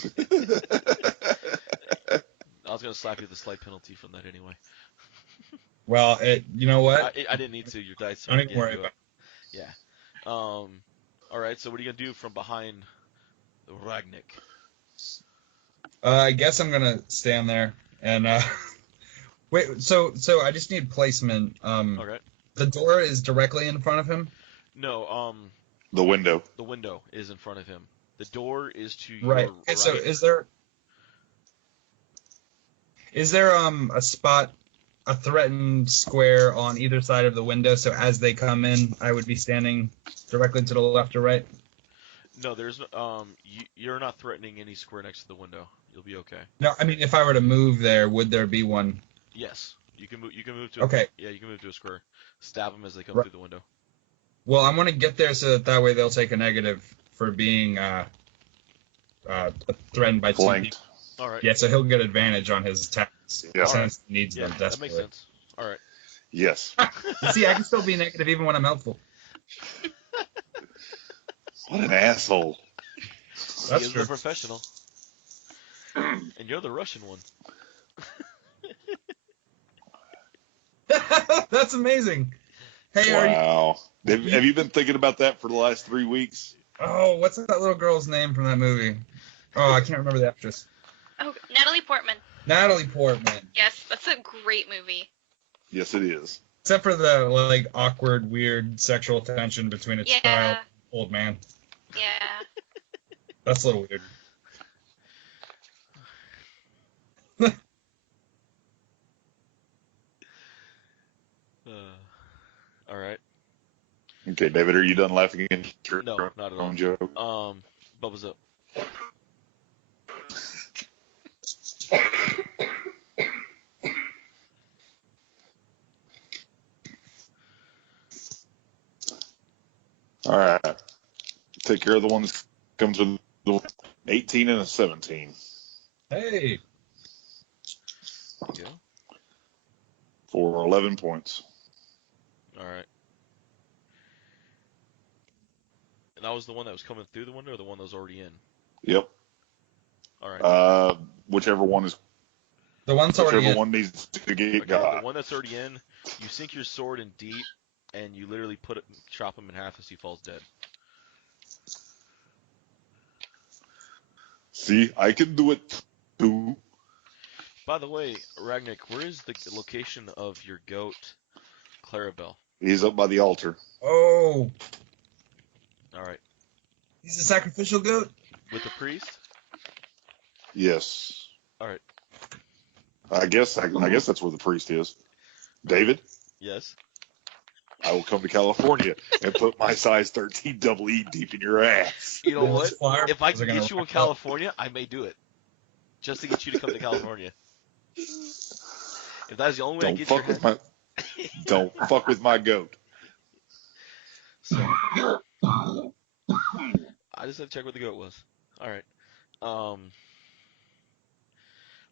I was gonna slap you with a slight penalty from that anyway. Well, you know what? I didn't need to. Your dice. Don't even worry about it. Yeah. All right. So what are you gonna do from behind the Ragnik? I guess I'm gonna stand there and wait. So I just need placement. Okay. The door is directly in front of him. No. The window. The window is in front of him. The door is to your Right. right. Okay, so is there a spot, a threatened square on either side of the window? So as they come in, I would be standing directly to the left or right. No, there's you're not threatening any square next to the window. You'll be okay. No, I mean if I were to move there, would there be one? Yes, you can move. You can move to. Okay. Yeah, you can move to a square. Stab them as they come Right. through the window. Well, I want to get there so that way they'll take a negative for being threatened by two Flanked. people. All right. Yeah, so he'll get advantage on his attacks Yeah. since he needs Yeah, them that makes desperately. sense. All right. Yes. You see, I can still be negative even when I'm helpful. What an asshole. He That's is true. the professional, and you're the Russian one. That's amazing. Hey, Wow. Have you been thinking about that for the last 3 weeks? Oh, what's that little girl's name from that movie? Oh, I can't remember the actress. Oh, Natalie Portman. Natalie Portman. Yes, that's a great movie. Yes, it is. Except for the awkward, weird sexual tension between a child and an old man. Yeah. That's a little weird. All right. Okay, David, are you done laughing at your No, not at all. own joke? Bubba's up. All right. Take care of the ones that comes with the 18 and a 17 Hey. Yeah. for 11 points. All right. And that was the one that was coming through the window, or the one that was already in? Yep. All right. Whichever one is The one's already Whichever in. one needs to get Okay, got. the one that's already in, you sink your sword in deep, and you literally chop him in half as he falls dead. See, I can do it too. By the way, Ragnik, where is the location of your goat, Clarabelle? He's up by the altar. Oh, All right. he's a sacrificial goat. With the priest? Yes. All right. I guess that's where the priest is. David, Yes. I will come to California and put my size 13 double E deep in your ass. You know what? Fire If I balls are can gonna get you in rack up. California, I may do it. Just to get you to come to California. If that's the only way I Don't get fuck your with my don't fuck with my goat. So, I just had to check what the goat was. All right.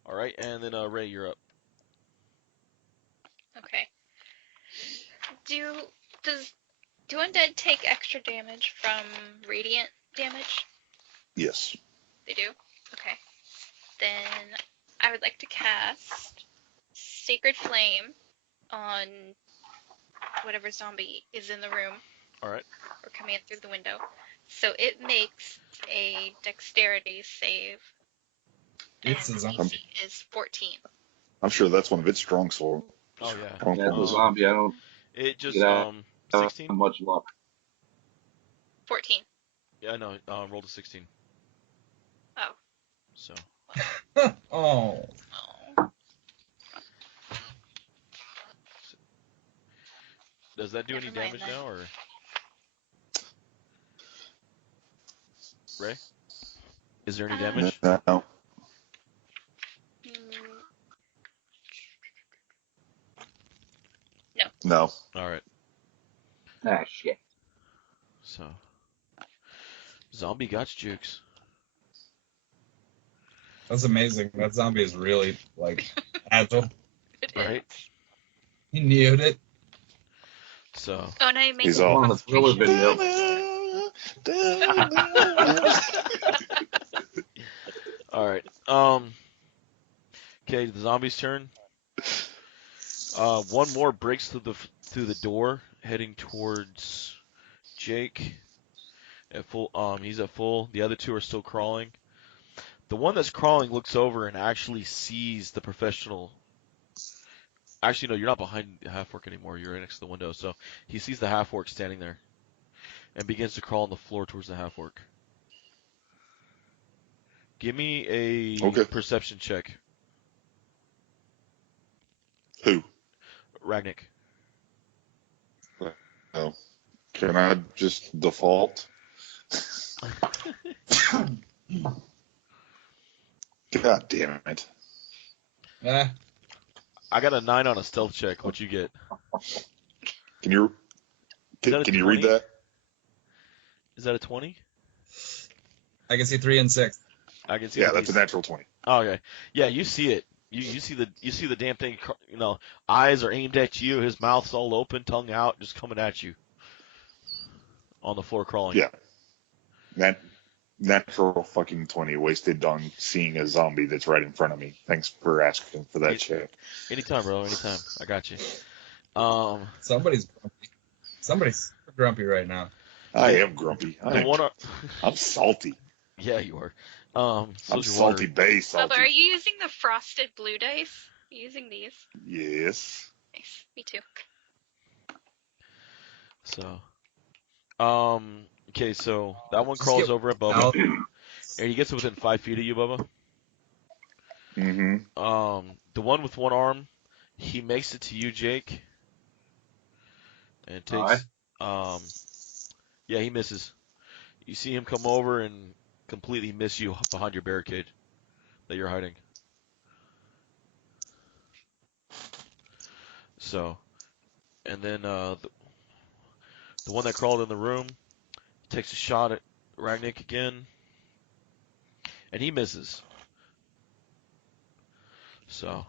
All right, and then Ray, you're up. Okay. Do undead take extra damage from radiant damage? Yes. They do? Okay. Then I would like to cast Sacred Flame on whatever zombie is in the room. All right. Or coming in through the window. So it makes a dexterity save. And It's a the zombie. AC is 14. I'm sure that's one of its strong sword. Oh yeah. Strong Yeah, the points. zombie, I don't It just Yeah. 16. have much luck. 14. Yeah, no. Rolled a 16. Oh. So. Oh. Oh. Does that do any Never mind damage then. now, or Ray? Is there any damage? No. Mm, No. All right. Ah, shit. So. Zombie got jukes. That's amazing. That zombie is really, agile. it is. Right. He knew it. So. Oh, no, you made He's some all- On the thriller video. All right. Okay, the zombie's turn. One more breaks through the door, heading towards Jake. At full. He's at full. The other two are still crawling. The one that's crawling looks over and actually sees the professional. Actually, no, you're not behind the half-orc anymore. You're right next to the window. So he sees the half-orc standing there and begins to crawl on the floor towards the half-orc. Give me a Okay. perception check, Who? Ragnik. Oh. Can I just default? God damn it. I got a 9 on a stealth check. What'd you get? Can you Is that a can you read 20? that? Is that a 20? I can see 3 and 6. I can see. Yeah, the that's a DC. natural 20. Oh, okay. Yeah, you see it. You see the damn thing. Eyes are aimed at you. His mouth's all open, tongue out, just coming at you. On the floor, crawling. Yeah. Natural fucking 20 wasted on seeing a zombie that's right in front of me. Thanks for asking for that check. Anytime, bro. Anytime. I got you. Somebody's grumpy. Somebody's super grumpy right now. I am grumpy. I'm salty. Yeah, you are. I'm So's your salty water. bay salty. Bubba, are you using the frosted blue dice? Are you using these? Yes. Nice. Me too. So, okay, so that one Just crawls get over at Bubba, out. and he gets within 5 feet of you, Bubba. Mm-hmm. The one with one arm, he makes it to you, Jake, and takes. Yeah, he misses. You see him come over and completely miss you behind your barricade that you're hiding. So, and then the one that crawled in the room takes a shot at Ragnik again, and he misses. So,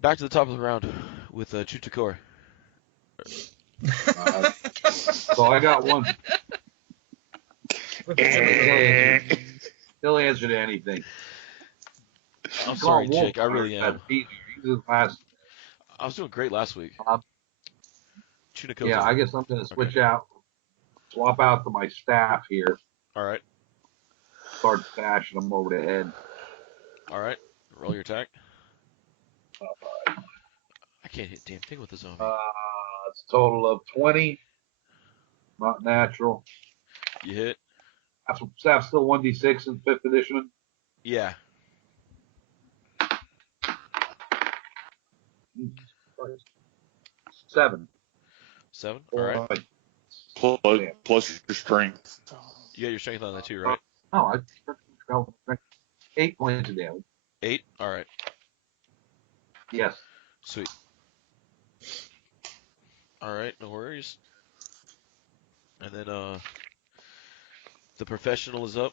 back to the top of the round with Chutakor. So I got one. He'll answer to anything. I'm sorry, Jake. I really am. That's easier. He's fast. I was doing great last week. Yeah, I guess I'm going to swap out to my staff here. All right. Start stashing them over the head. All right. Roll your attack. I can't hit a damn thing with the zombie. It's a total of 20. Not natural. You hit? Staff's still 1d6 in 5th edition. Yeah. Seven. All right. Plus your strength. You got your strength on that too, right? Oh, I 8 points of damage. 8? All right. Yes. Sweet. All right, no worries. And then the professional is up.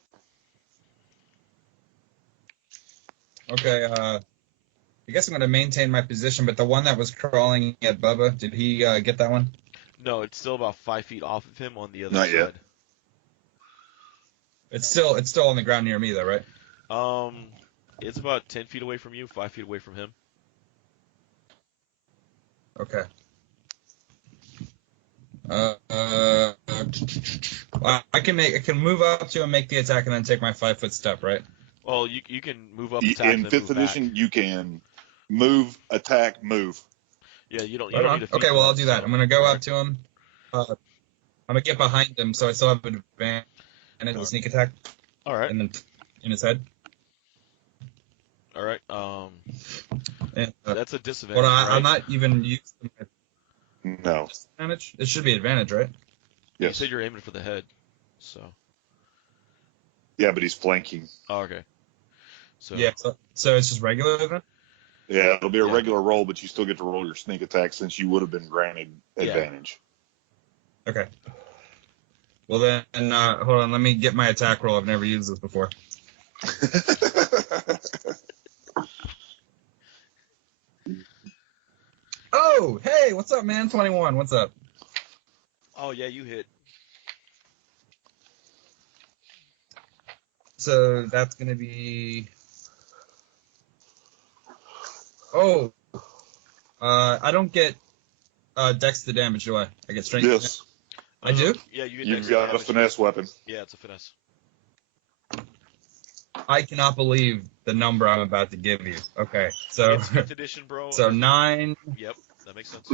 Okay, I guess I'm going to maintain my position, but the one that was crawling at Bubba, did he get that one? No, it's still about 5 feet off of him on the other Not side. yet. It's still on the ground near me, though, right? It's about 10 feet away from you, 5 feet away from him. Okay. I can move up to and make the attack, and then take my 5-foot step, right? Well, you can move up, attack, In and then 5th move edition, back. you can move, attack, move. Yeah, you don't Right need on. to feed Okay, for well, that, I'll do that. so- I'm going to go All up to him. I'm going to get behind him, so I still have an advantage and a sneak attack. All right. And then in his head. All right. And, That's a disadvantage, well, right? I'm not even using my No. disadvantage. It should be advantage, right? You Yes. said you're aiming for the head, so. Yeah, but he's flanking. Oh, okay. So. Yeah. So it's just regular then? Yeah, it'll be a Yeah. regular roll, but you still get to roll your sneak attack since you would have been granted advantage. Okay. Well then, hold on. Let me get my attack roll. I've never used this before. Oh, hey, what's up, man? 21. What's up? Oh yeah, you hit. So that's gonna be. Oh. I don't get dex to damage, do I? I get strength. Yes, I do? Yeah, you get you've extra got a damage. finesse weapon. Yeah, it's a finesse. I cannot believe the number I'm about to give you. Okay, so It's 5th edition, bro. so and- 9, Yep, that makes sense.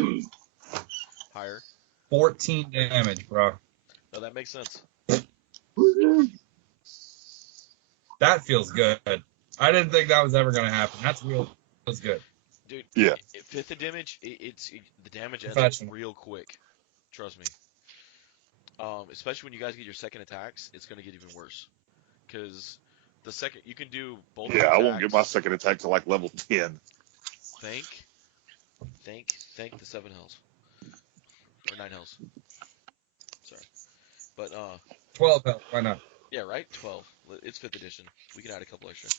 Higher. 14 damage, bro. No, that makes sense. That feels good. I didn't think that was ever gonna happen. Feels good. Dude, Yeah. 5th of damage, the damage ends Professional. real quick. Trust me. Especially when you guys get your second attacks, it's gonna get even worse. Because the second you can do both. Yeah, I won't get my attacks. second attack to like level 10. Thank the 7 hells or 9 hells. Sorry, but 12 health. Why not? yeah, right. 12. It's 5th edition. We can add a couple extra.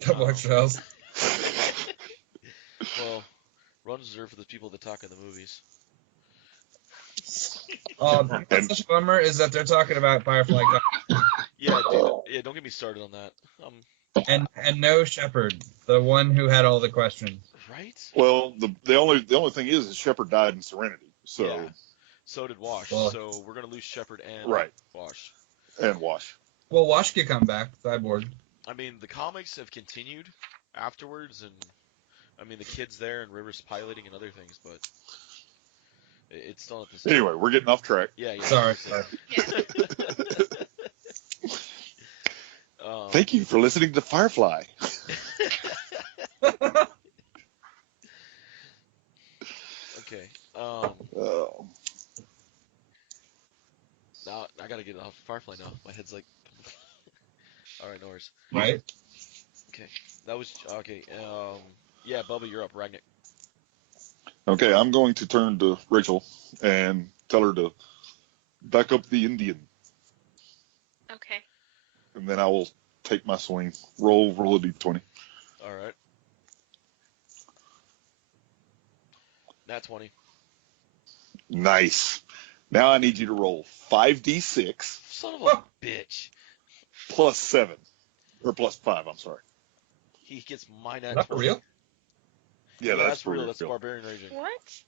Couple extra health. Well, runs reserved for the people that talk in the movies. What's such a bummer is that they're talking about Firefly Yeah, dude. Yeah, don't get me started on that. and no Shepard, the one who had all the questions. Right? Well, the only thing is Shepard died in Serenity, so Yeah. So did Wash. Well- So we're gonna lose Shepard and Right. Wash. and Wash. Well, Wash could come back, Cyborg. I mean, the comics have continued afterwards, and I mean the kids there and Rivers piloting and other things, but it's still at the same. Anyway, we're getting off track. Yeah. Sorry. Yeah. Thank you for listening to Firefly. Okay. Oh. Now I gotta get off Firefly now. My head's like. All right, no worries. Right? That was okay. Yeah, Bubba, you're up. Ragnick. Okay, I'm going to turn to Rachel and tell her to back up the Indian, Okay. and then I will take my swing. Roll a d20. All right. Nat 20. Nice. Now I need you to roll 5d6 Son of a bitch. plus 7, or plus 5. I'm sorry. He gets mine Is at that for 20. real? Yeah, that's for real. real. That's Barbarian Raging. What?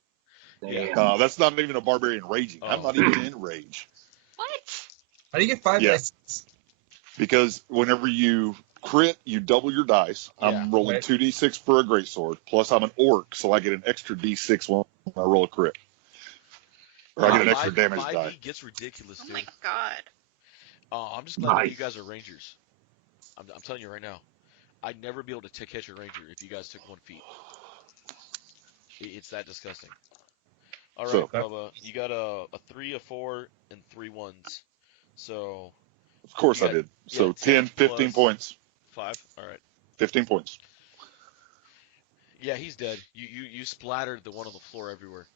Yeah. Damn. That's not even a barbarian raging. I'm Oh. not even in rage. What? How do you get 5 Yeah. dice? Because whenever you crit, you double your dice. Yeah. I'm rolling Right. 2d6 for a greatsword, plus I'm an orc, so I get an extra d6 when I roll a crit. Or I get an extra damage 5e die. gets ridiculous, Oh dude. my god. I'm just glad that you Nice. guys are rangers. I'm telling you right now. I'd never be able to catch a ranger if you guys took 1 feet. It's that disgusting. All right, So- Bubba, you got a 3, a 4, and 3 1s. So Of course You I got- did. yeah, So 10, 15 plus- points. 5. All right. 15 points. Yeah, he's dead. You splattered the one on the floor everywhere.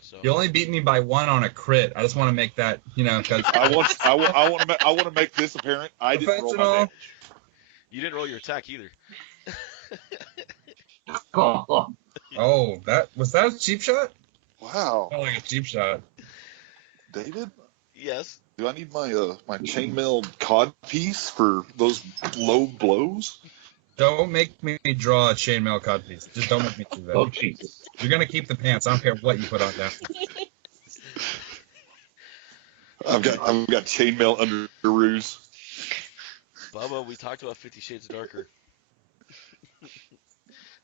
So You only beat me by 1 on a crit. I just want to make that, because I want to make this apparent. I didn't roll my Professional. damage. you didn't roll your attack either. Oh, Oh, that a cheap shot? Wow, Not like a cheap shot. David, Yes. do I need my my chainmail cod piece for those low blows? Don't make me draw a chainmail codpiece. Just don't make me do that. oh Jesus. You're gonna keep the pants. I don't care what you put on down. I've got chainmail underoos. Bubba, we talked about 50 Shades of Darker.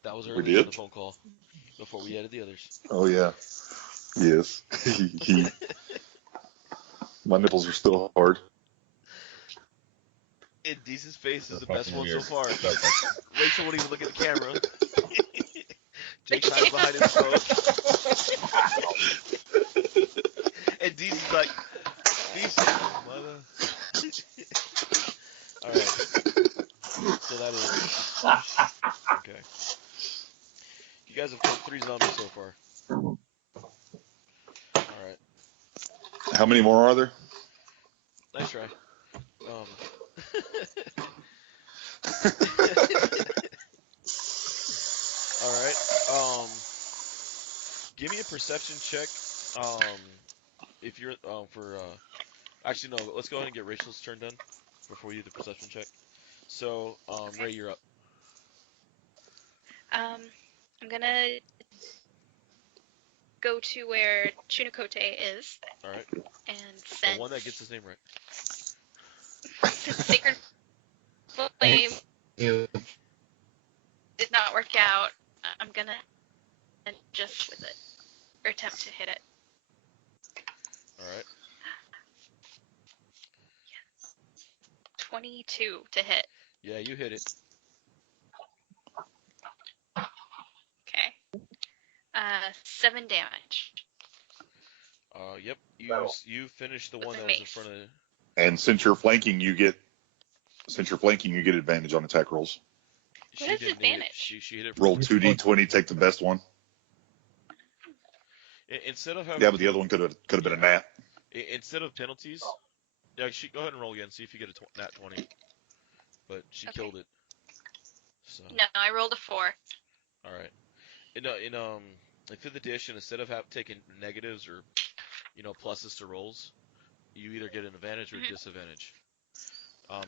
That was We earlier in did? the phone call before we added the others. Oh yeah, yes. My nipples are still hard. And Deese's face is That's the best fucking one weird. so far. That's fucking- Rachel won't even look at the camera. Jake hides behind his phone. And Deez is like, be safe, mother. Alright. So that is. Okay. You guys have killed 3 zombies so far. Alright. How many more are there? Nice try. Alright. Give me a perception check. If you're for actually no, let's go ahead and get Rachel's turn done before we do the perception check. So, Okay. Ray, you're up. I'm gonna go to where Chunakote is Alright. and The sense one that gets his name right. since Sacred Flame You. did not work out. I'm gonna just with it or attempt to hit it. Alright. 22 to hit. Yeah, you hit it. Okay. 7 damage. Yep. You finished the With one the that was in mace. front of. And since you're flanking, you get advantage on attack rolls. She What is didn't hit it. advantage? She hit it. Roll 2d20, take the best one. Instead of having. Yeah, but the other one could have been a nat. Instead of penalties, yeah, go ahead and roll again. See if you get a nat 20. But she Okay. killed it. So. No, I rolled a 4. All right. In 5th edition, instead of taking negatives or pluses to rolls, you either get an advantage or a disadvantage.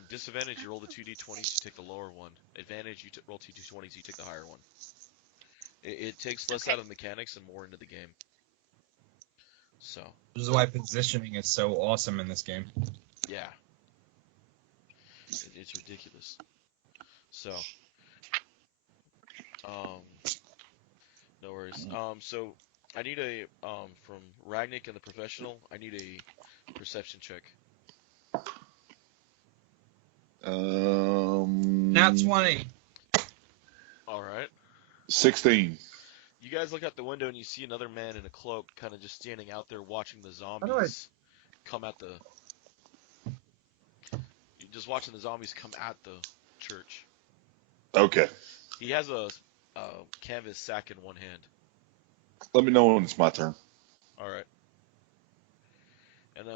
Disadvantage, you roll the 2d20s, you take the lower one. Advantage, you roll 2 d20s, you take the higher one. It takes less out of mechanics and more into the game. So. This is why positioning is so awesome in this game. Yeah. It's ridiculous. So. No worries. So I need from Ragnick and the professional, I need a perception check. Nat 20. All right. 16. You guys look out the window and you see another man in a cloak kind of just standing out there watching the zombies come at the... You're just watching the zombies come at the church. Okay. He has a canvas sack in one hand. Let me know when it's my turn. All right. And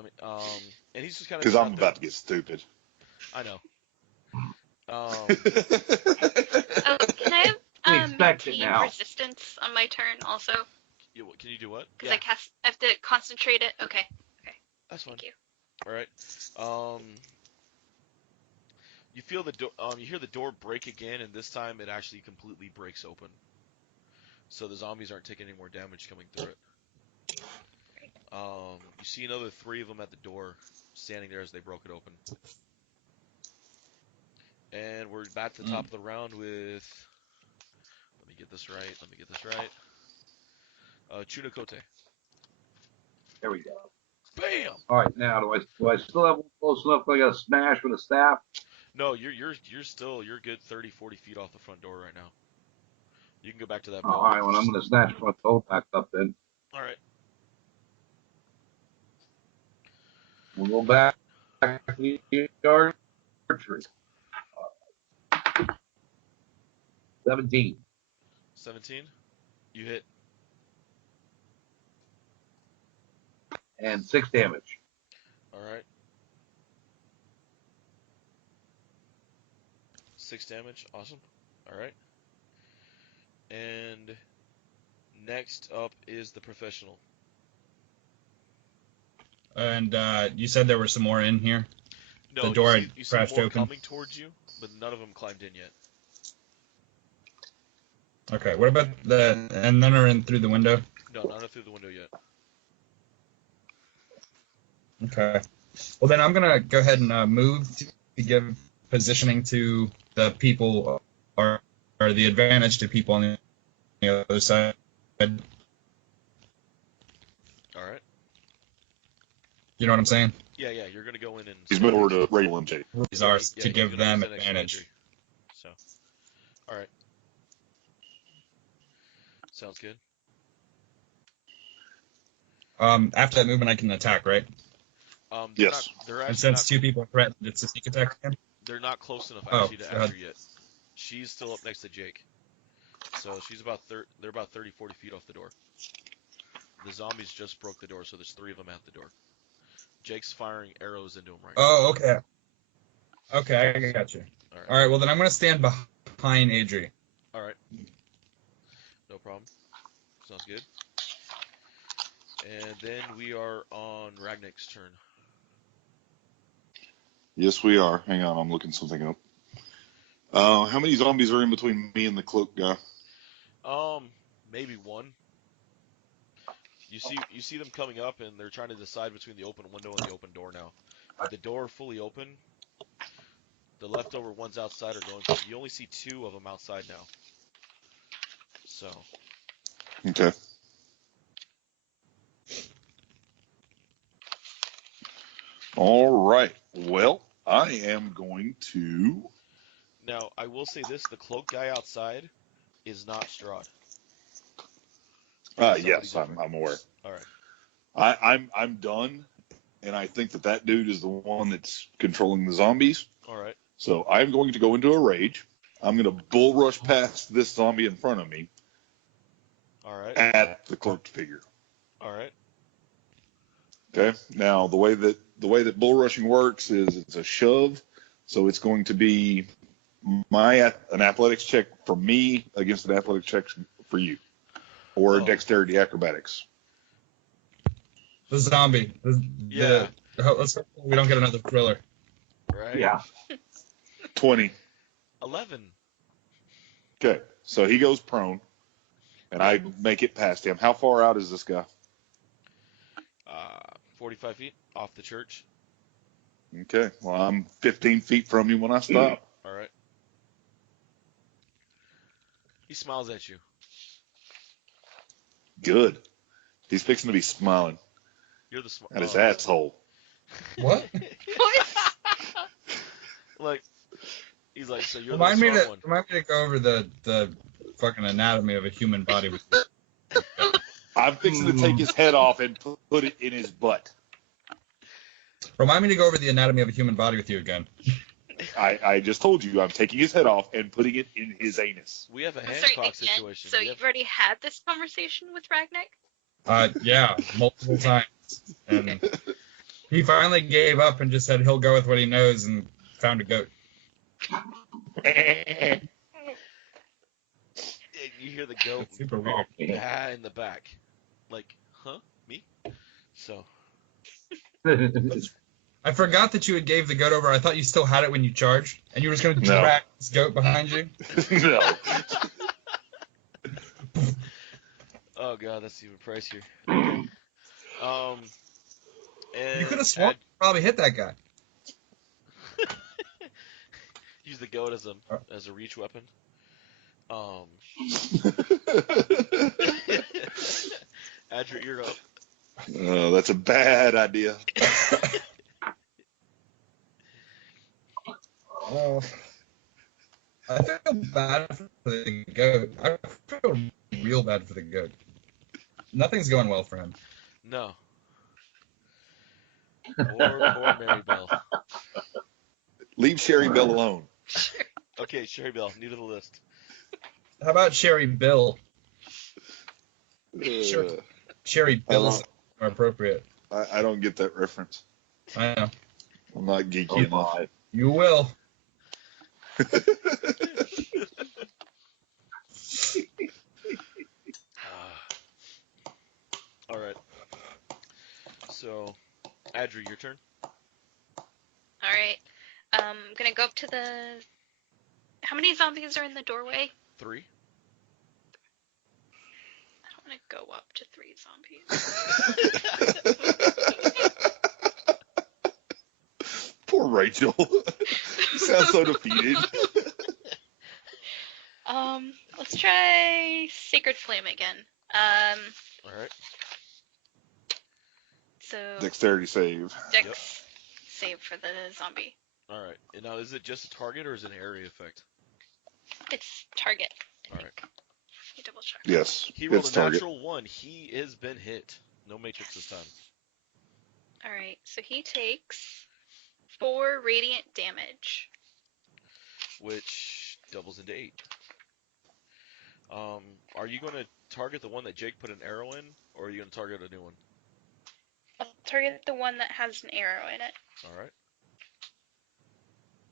and he's just kind of... Because I'm about to get stupid. I know. Oh, can I have maintain resistance on my turn also? Can you do what? Because I have to concentrate it. Okay. That's fine. Thank you. All right. You feel the door. You hear the door break again, and this time it actually completely breaks open. So the zombies aren't taking any more damage coming through it. You see another 3 of them at the door, standing there as they broke it open. And we're back to the top of the round with. Let me get this right. Chunakote. There we go. Bam! All right, now do I still have one close enough? I got to smash with a staff. No, you're good 30, 40 feet off the front door right now. You can go back to that Oh, all building. right, well, I'm going to snatch front door back up then. All right. We'll go back to the archery. 17. 17. You hit. And 6 damage. All right. 6 damage. Awesome. All right. And next up is the professional. And you said there were some more in here? No, the door you see crashed more open? coming towards you, but none of them climbed in yet. Okay, what about and none are in through the window? No, none are through the window yet. Okay. Well, then I'm going to go ahead and move to give positioning to the people, or the advantage to people on the other side. All right. You know what I'm saying? Yeah, you're going to go in and... He's moved over to regular MJ. These are to he's give gonna them use that extra advantage. entry. So, all right. Sounds good. After that movement, I can attack, right? Yes. They're And actually since not, 2 people threatened, it's a sneak attack again? they're not close enough Oh, actually to go ahead. enter yet. She's still up next to Jake. So she's they're about 30, 40 feet off the door. The zombies just broke the door, so there's 3 of them at the door. Jake's firing arrows into them right now. Oh, okay. Okay, I got you. All right, well, then I'm going to stand behind Adri. All right. No problem. Sounds good. And then we are on Ragnar's turn. Yes, we are. Hang on, I'm looking something up. How many zombies are in between me and the cloak guy? Maybe 1. You see them coming up, and they're trying to decide between the open window and the open door now. With the door fully open, the leftover ones outside are going. You only see 2 of them outside now. So. Okay. All right. Well, I am going to. Now, I will say this: the cloak guy outside is not Strahd. Yes, I'm aware. All right. I'm done, and I think that dude is the one that's controlling the zombies. All right. So I'm going to go into a rage. I'm going to bull rush past this zombie in front of me. All right. At the cloaked figure. All right. Okay. Now the way that bull rushing works is it's a shove, so it's going to be an athletics check for me against an athletics check for you, or dexterity acrobatics. The zombie. Let's hope we don't get another thriller. Right. Yeah. 20. 11. Okay. So he goes prone, and I make it past him. How far out is this guy? 45 feet off the church. Okay. Well, I'm 15 feet from you when I stop. All right. He smiles at you. Good. He's fixing to be smiling You're the at his asshole. What? Like, he's like, so you're Remind the me smart one. Remind me to go over the fucking anatomy of a human body with you. I'm fixing to take his head off and put it in his butt. Remind me to go over the anatomy of a human body with you again. I just told you I'm taking his head off and putting it in his anus. We have a Sorry, Hancock again? situation. So you've already had this conversation with Ragnar? Yeah, multiple times. And he finally gave up and just said he'll go with what he knows and found a goat. You hear the goat That's super weird. in the back. Like, huh? Me? So. I forgot that you had gave the goat over. I thought you still had it when you charged, and you were just going to drag this goat behind you. No. Oh god, that's even pricier. And You could have sworn you probably hit that guy. use the goat as a reach weapon. Adric, you're up. That's a bad idea. Oh, I feel bad for the goat. I feel real bad for the goat. Nothing's going well for him. No. Poor Mary Bell. Leave Sherry Bell alone. Okay, Sherry Bell, new to the list. How about Sherry Bill? Sherry Bill is more appropriate. I don't get that reference. I know. I'm not geeky enough. You will. All right. So, Adri, your turn. All right. I'm gonna go up to the. How many zombies are in the doorway? 3. I don't want to go up to 3 zombies. Poor Rachel. You sound so defeated. Let's try Sacred Flame again. All right. So. Dexterity save. Dex save for the zombie. All right. And now, is it just a target or is it an area effect? It's target. All right. You double check. Yes. He rolled it's a target. natural 1. He has been hit. No matrix this time. All right. So he takes 4 radiant damage. Which doubles into 8. Are you going to target the one that Jake put an arrow in, or are you going to target a new one? I'll target the one that has an arrow in it. All right.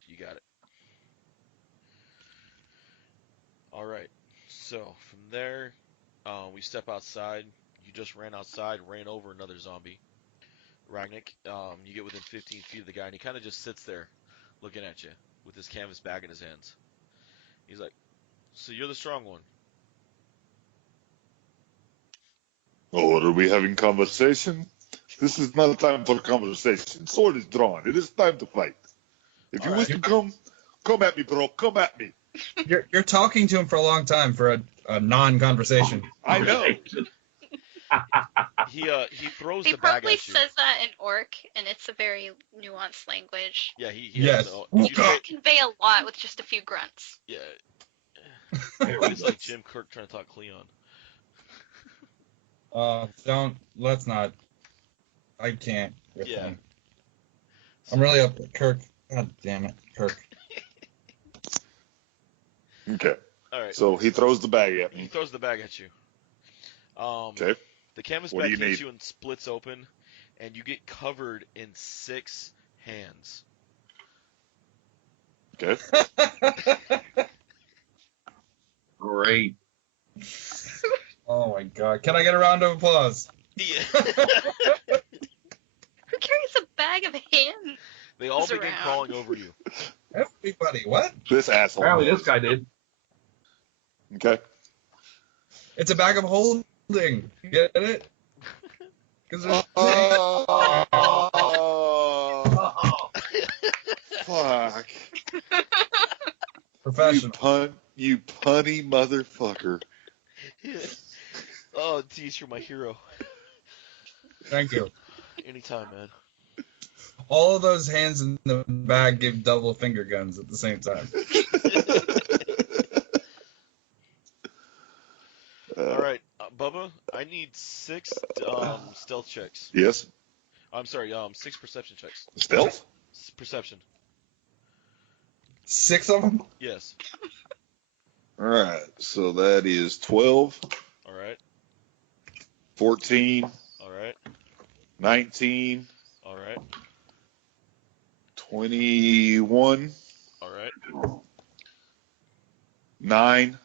You got it. All right. So from there, we step outside. You just ran outside, ran over another zombie. Ragnik, you get within 15 feet of the guy, and he kind of just sits there looking at you with his canvas bag in his hands. He's like, so you're the strong one. Oh, are we having conversation? This is not time for conversation. Sword is drawn. It is time to fight. If you wish to come at me, bro. Come at me. You're talking to him for a long time for a non-conversation. I know. He throws He the bag probably at you. says that in Orc, and it's a very nuanced language. Yeah, he yes. You can convey a lot with just a few grunts. Yeah. It's like Jim Kirk trying to talk Cleon. Let's not. I can't. Yeah. I'm really up with Kirk. God damn it, Kirk. Okay. All right. So he throws the bag at me. He throws the bag at you. Okay. The canvas What bag do you hits need? you and splits open, and you get covered in 6 hands. Okay. Great. Oh my god. Can I get a round of applause? Yeah. Who carries a bag of hands? They all begin around. crawling over you. Everybody, what? This asshole. Apparently this guy did. Okay. It's a bag of holding. Get it? Because Fuck. Professional. You punny motherfucker. Oh, geez, you're my hero. Thank you. Anytime, man. All of those hands in the bag give double finger guns at the same time. All right, Bubba, I need 6 stealth checks. Yes. I'm sorry, 6 perception checks. Stealth? Perception. 6 of them? Yes. All right. So that is 12, All right. 14, All right. 19, All right. 21, All right. 9,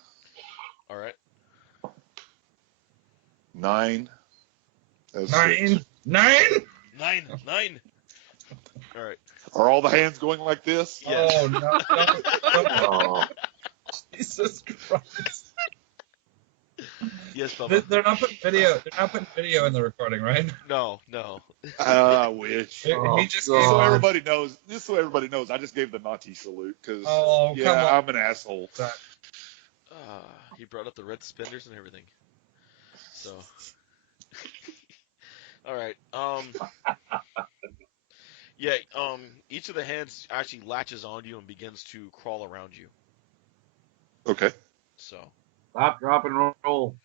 All right. 9. That's 9? 6. 9? 9. All right. Are all the hands going like this? Yes. Oh no! Oh, Jesus Christ! Yes, Bubba. They're not putting video. They're not putting video in the recording, right? No. I wish. He just Just so God. everybody knows. I just gave the naughty salute because Oh, come on. I'm an asshole. He brought up the red suspenders and everything. So. All right. Yeah. Each of the hands actually latches onto you and begins to crawl around you. Okay. So. stop, drop, and roll.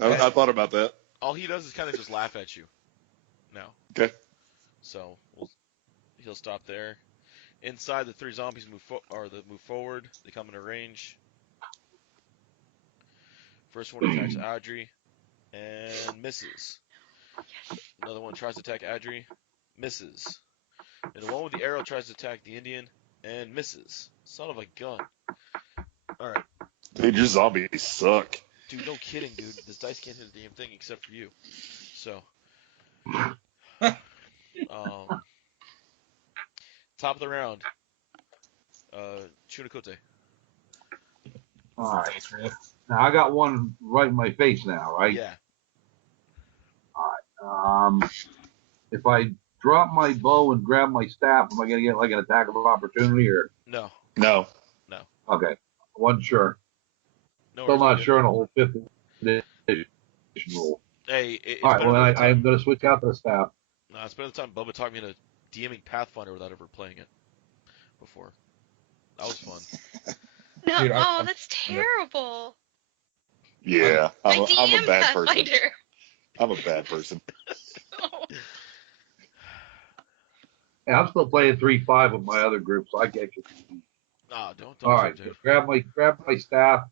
I thought about that. All he does is kind of just laugh at you. Now. Okay. So he'll stop there. Inside, the three zombies move forward. They come into range. First one attacks Audrey and misses. Another one tries to attack Audrey, misses. And the one with the arrow tries to attack the Indian and misses. Son of a gun. All right. Dude, your zombies suck. Dude, no kidding, dude. This dice can't hit a damn thing except for you. So. Top of the round. Chunakote. All right. Now I got one right in my face now, right? Yeah. If I drop my bow and grab my staff, am I gonna get like an attack of opportunity or? No. No. Okay, wasn't sure. No. Still worries, not dude. sure on the whole fifth edition rule. Hey, it's All right, better well than the I'm time. gonna switch out to the staff. No, it's better than the time Bubba taught me to DMing Pathfinder without ever playing it before. That was fun. No, Dude, that's terrible. Yeah. I'm a DM bad person. Pathfinder. I'm a bad person. Oh. Yeah, I'm still playing 3-5 with my other group, so I get you. Nah, don't All right, dude. grab my staff,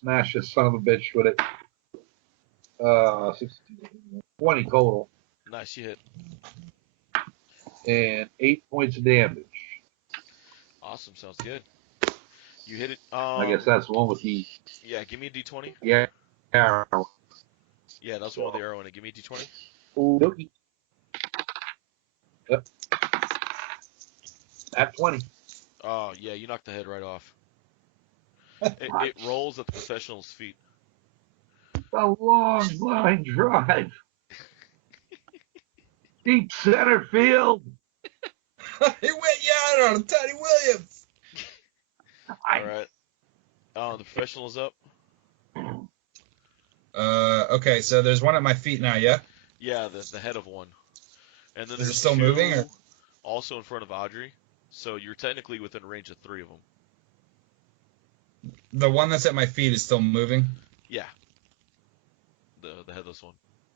smash this son of a bitch with it. 20 total Nice, you hit. and 8 points of damage. Awesome, sounds good. You hit it. I guess that's the one with the Yeah, give me a D20. arrow. Yeah, that's the one with the arrow in it. Give me a D20. Okey-dokey. Yep. At 20. Oh, yeah, you knocked the head right off. It rolls at the professional's feet. A long line drive. Deep center field. He went yard on Teddy Williams. All right. The professional is up. Okay, so there's one at my feet now, yeah? Yeah, the head of one. And then Is it there's still two moving, or? also in front of Audrey. So you're technically within range of 3 of them. The one that's at my feet is still moving? Yeah. The headless one.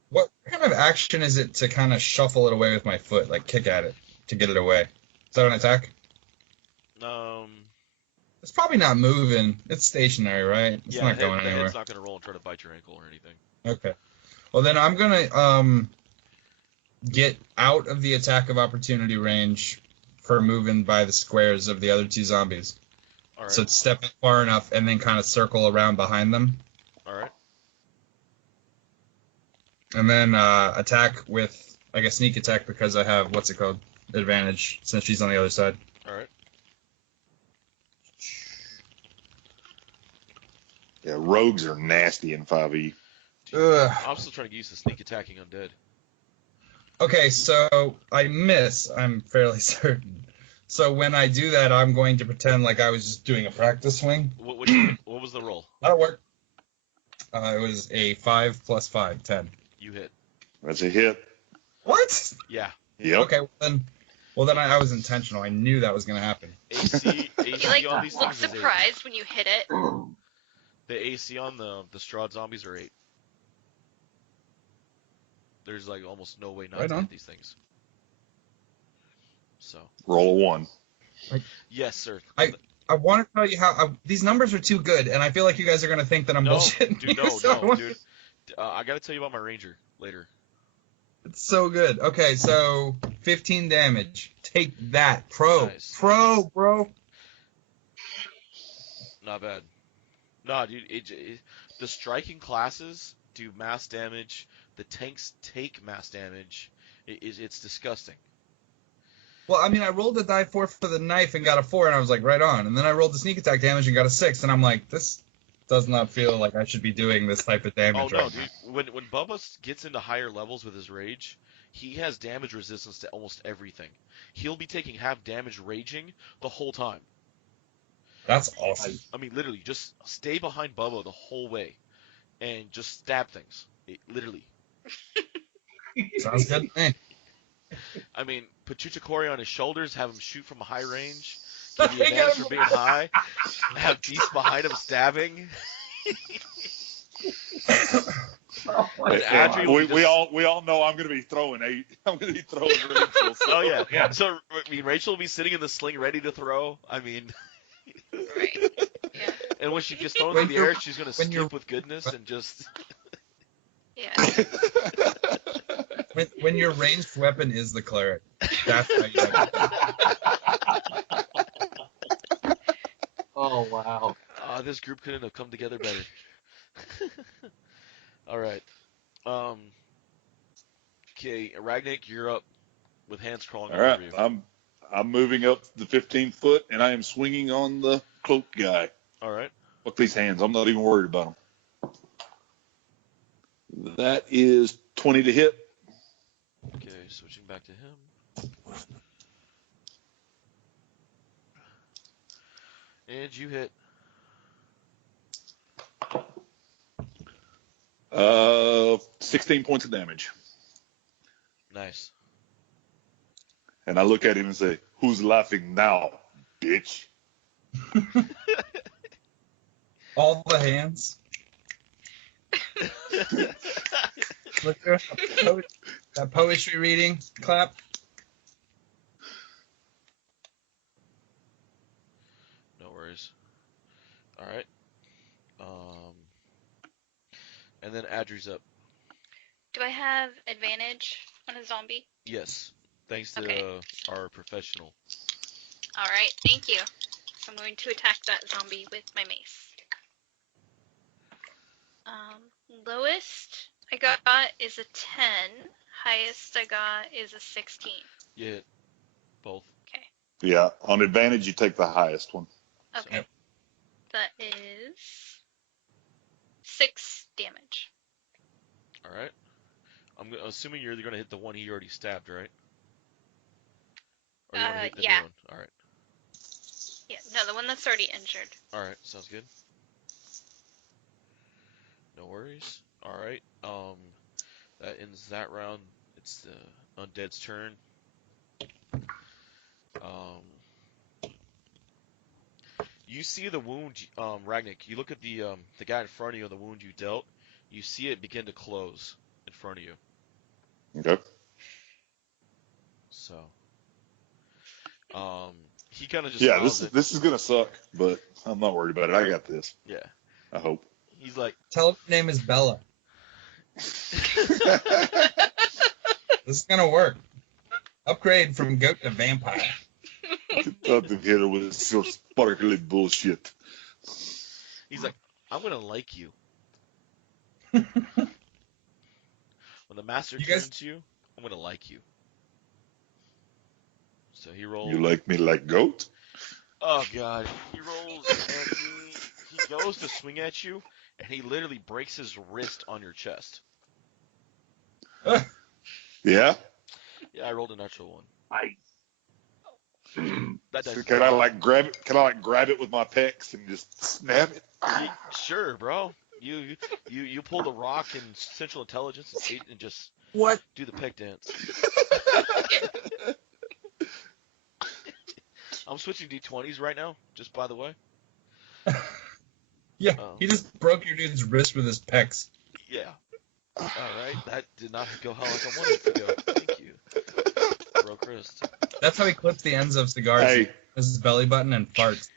What kind of action is it to kind of shuffle it away with my foot, like kick at it to get it away? Is that an attack? It's probably not moving. It's stationary, right? It's not going the anywhere. head's not going to roll and try to bite your ankle or anything. Okay. Well, then I'm going to get out of the attack of opportunity range for moving by the squares of the other two zombies. All right. So step far enough and then kind of circle around behind them. All right. And then attack with, I guess, sneak attack because I have, what's it called? Advantage, since she's on the other side. All right. Yeah, rogues are nasty in 5e. I'm still trying to get used to sneak attacking undead. Okay, so I miss, I'm fairly certain. So when I do that, I'm going to pretend like I was just doing a practice swing. What was the roll? That'll work. It was a 5 plus 5, 10. You hit. That's a hit. What? Yeah. Yep. Okay, well then I was intentional. I knew that was going to happen. AC You on these look things is 8. surprised when you hit it. The AC on the Strahd zombies are 8. There's like almost no way not Right to on. hit these things. So. Roll a 1. Yes, sir. I want to tell you how these numbers are too good, and I feel like you guys are going to think that I'm bullshitting. Dude, dude. I got to tell you about my ranger later. It's so good. Okay, so 15 damage. Take that, Nice. Pro, bro. Not bad. Nah, dude. The striking classes do mass damage. The tanks take mass damage. It's disgusting. Well, I mean, I rolled a die 4 for the knife and got a 4, and I was like, right on. And then I rolled the sneak attack damage and got a 6, and I'm like, this does not feel like I should be doing this type of damage. Oh no, right dude! When Bubba gets into higher levels with his rage, he has damage resistance to almost everything. He'll be taking half damage raging the whole time. That's awesome. I mean, literally, just stay behind Bubba the whole way and just stab things. Literally. Sounds good to me. I mean, put Chuchikori on his shoulders, have him shoot from a high range, give you advantage for being high, have Beast behind him stabbing. We all know I'm going to be throwing 8. I'm going to be throwing Rachel. So. Oh yeah. So I mean, Rachel will be sitting in the sling ready to throw. I mean, Right. Yeah. and when she gets thrown in the air, she's going to skip with goodness and just. Yeah. When your ranged weapon is the cleric, that's how you have Oh, wow. This group couldn't have come together better. All right. Okay, Ragnik, you're up with hands crawling All right, over you. I'm moving up the 15 foot, and I am swinging on the cloak guy. All right. Fuck these hands. I'm not even worried about them. That is 20 to hit. Okay, switching back to him. And you hit. 16 points of damage. Nice. And I look at him and say, "Who's laughing now, bitch?" all the hands. Look at that poetry reading. Clap. No worries. All right. And then Adri's up. Do I have advantage on a zombie? Yes. Thanks to Okay. our professional. All right, thank you. So I'm going to attack that zombie with my mace. Lowest I got is a 10. Highest I got is a 16. You hit both. Okay. Yeah, on advantage, you take the highest one. Okay. Yep. That is 6 damage. All right. I'm assuming you're going to hit the one he already stabbed, right? Or you want to hit the yeah. new one? All right. Yeah, no, the one that's already injured. All right. Sounds good. No worries. All right. That ends that round. It's the undead's turn. You see the wound, Ragnik. You look at the guy in front of you, the wound you dealt. You see it begin to close in front of you. Okay. So, he kind of just Yeah, smiles this is gonna suck, but I'm not worried about it. I got this. Yeah. I hope. He's like, Tell him her name is Bella. This is gonna work. Upgrade from goat to vampire. Thought to hit her with some sparkly bullshit. he's like, I'm gonna like you. When the master turns you, I'm gonna like you. So he rolls. You like me like goat? Oh god. He rolls and he goes to swing at you, and he literally breaks his wrist on your chest. Yeah. Yeah, I rolled a natural one. Nice. That dice So is can I bad. like grab it? Can I like grab it with my pecs and just snap it? Sure, bro. You pull the rock in Central Intelligence and just What? do the peck dance. I'm switching D20s right now, just by the way. Yeah, Oh. he just broke your dude's wrist with his pecs. Yeah. All right, that did not go how like I wanted it to go. Thank you, bro, Chris. That's how he clips the ends of cigars. Hey. His belly button and farts.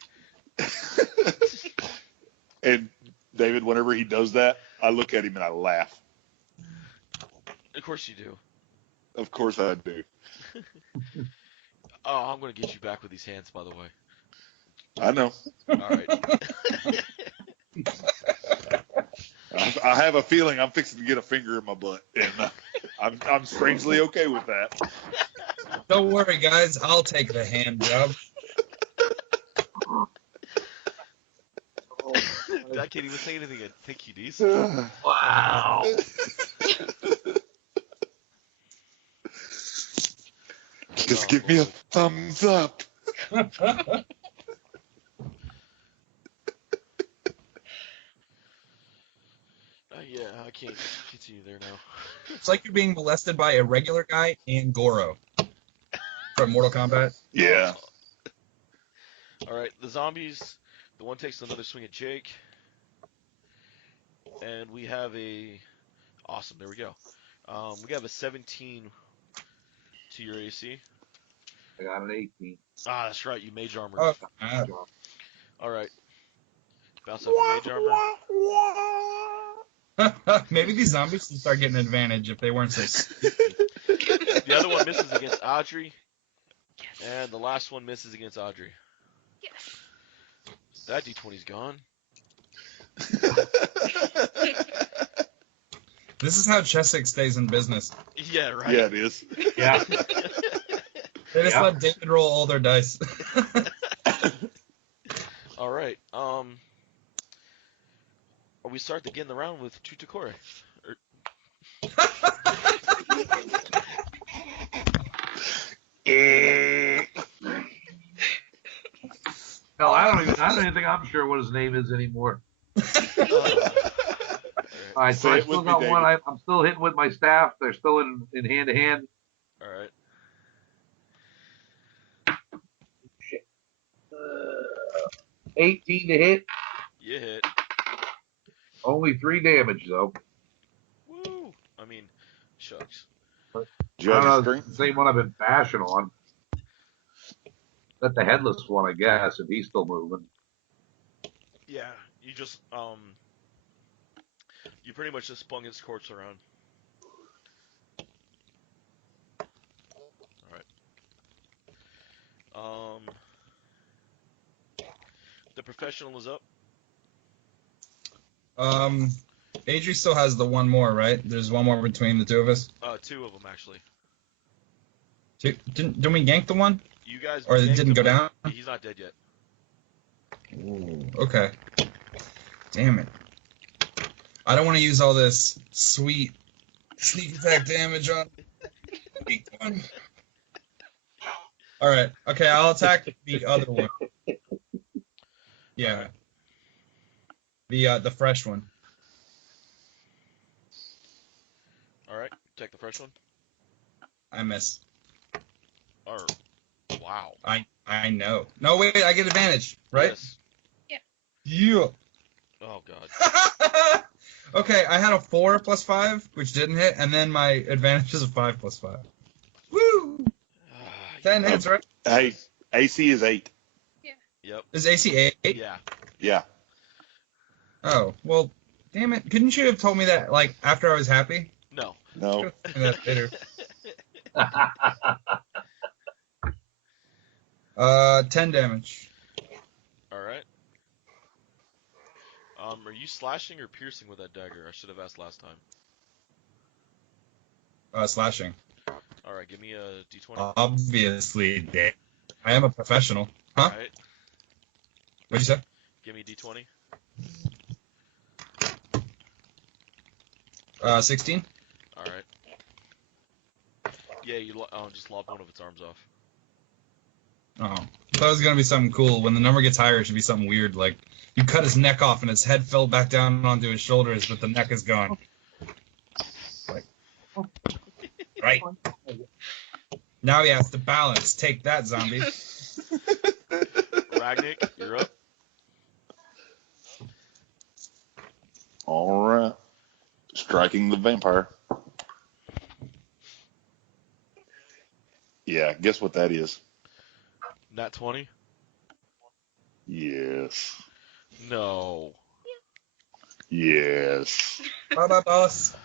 And David, whenever he does that, I look at him and I laugh. Of course you do. Of course I do. Oh, I'm gonna get you back with these hands, by the way. I know. All right. I have a feeling I'm fixing to get a finger in my butt, and I'm strangely okay with that. Don't worry, guys. I'll take the hand job. I can't even say anything. Thank you, Dees. Wow. Just give me a thumbs up. Yeah, I can't continue there now. It's like you're being molested by a regular guy and Goro from Mortal Kombat. Yeah. All right, the zombies. The one takes another swing at Jake, and we have a awesome. There we go. We have a 17 to your AC. I got an 18. Ah, that's right. You mage armor. Oh, All right. Bounce off your mage armor. maybe these zombies should start getting an advantage if they weren't so stupid. The other one misses against Audrey, and the last one misses against Audrey. Yes. That D20's gone. This is how Cheswick stays in business. Yeah, right. Yeah, it is. Yeah. They just let David roll all their dice. All right. We start again the round with Tutakore. Hell, I don't even think I'm sure what his name is anymore. All right, so Say I it still with me, got one. David. I'm still hitting with my staff. They're still in hand to hand. All right. 18 to hit. You hit. Only 3 damage though. Woo! I mean, shucks. Do I you don't have know. your It's strength? the same one I've been bashing on. That's the headless one, I guess, if he's still moving. Yeah, you just you pretty much just spun his corpse around. All right. The professional is up. Adri still has the one more, right? There's one more between the two of us. 2 of them actually. Didn't we yank the one? You guys. Or it yanked didn't him, go down? but he's not dead yet. Ooh, okay. Damn it. I don't want to use all this sweet sneak attack damage on weak one. All right. Okay, I'll attack the other one. Yeah. The fresh one. All right. Take the fresh one. I missed. Or, wow. I know. No, wait, I get advantage, right? Yes. Yeah. Oh god. Okay, I had a 4 plus 5, which didn't hit, and then my advantage is a 5 plus 5. Woo! 10 hits, right? Hey, AC is 8. Yep. Is AC 8? Yeah. Yeah. Oh, well, damn it. Couldn't you have told me that, like, after I was happy? No. No. That later. 10 damage. All right. Are you slashing or piercing with that dagger? I should have asked last time. Slashing. All right, give me a d20. Obviously, Dave. I am a professional. Huh? All right, What'd you say? give me a d20. 16. All right. Yeah, you just lopped one of its arms off. Oh. I thought it was going to be something cool. When the number gets higher, it should be something weird, like you cut his neck off and his head fell back down onto his shoulders, but the neck is gone. Like, right. Now he has to balance. Take that, zombie. Ragnick, you're up. All right. Striking the vampire. Yeah, guess what that is? Nat 20? Yes. No. Yes. Bye bye, boss.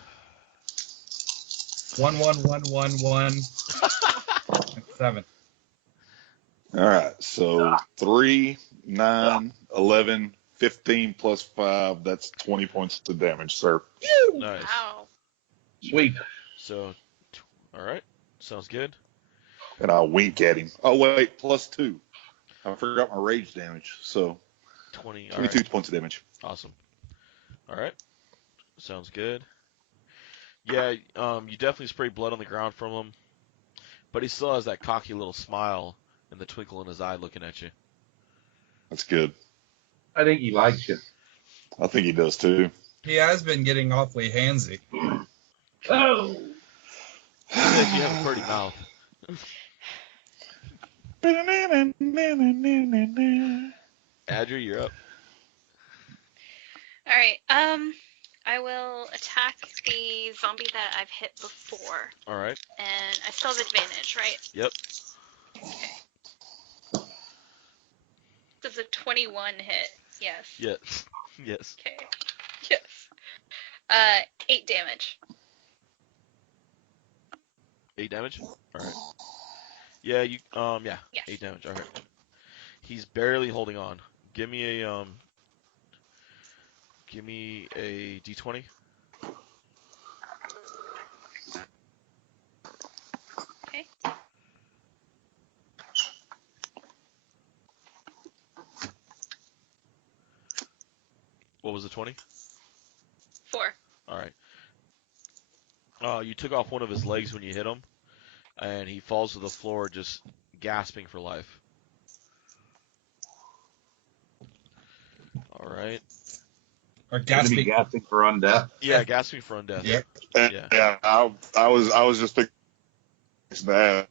1 1 1 1 1 7. All right. So 3, 9, 11, 15 plus 5. That's 20 points of damage, sir. Nice. Wow. Sweet. So, all right. Sounds good. And I wink at him. Oh, wait, +2. I forgot my rage damage. So 20. 22 Right. points of damage. Awesome. All right. Sounds good. Yeah, you definitely spray blood on the ground from him, but he still has that cocky little smile and the twinkle in his eye looking at you. That's good. I think he likes you. I think he does too. He has been getting awfully handsy. Oh! Only if you have a pretty mouth. Adri, you're up. All right. I will attack the zombie that I've hit before. All right. And I still have advantage, right? Yep. Okay. Does a 21 hit? Yes. Yes. Yes. Okay. Yes. 8 damage. 8 damage. All right. Yeah. Yeah. Yes. 8 damage. All right. He's barely holding on. Give me a d20. Okay. What was the 20? 4. All right. You took off one of his legs when you hit him, and he falls to the floor just gasping for life. All right. Or Gasping. Gasping for undeath. Yeah, gasping for undeath. Yep. Yeah. I was just thinking to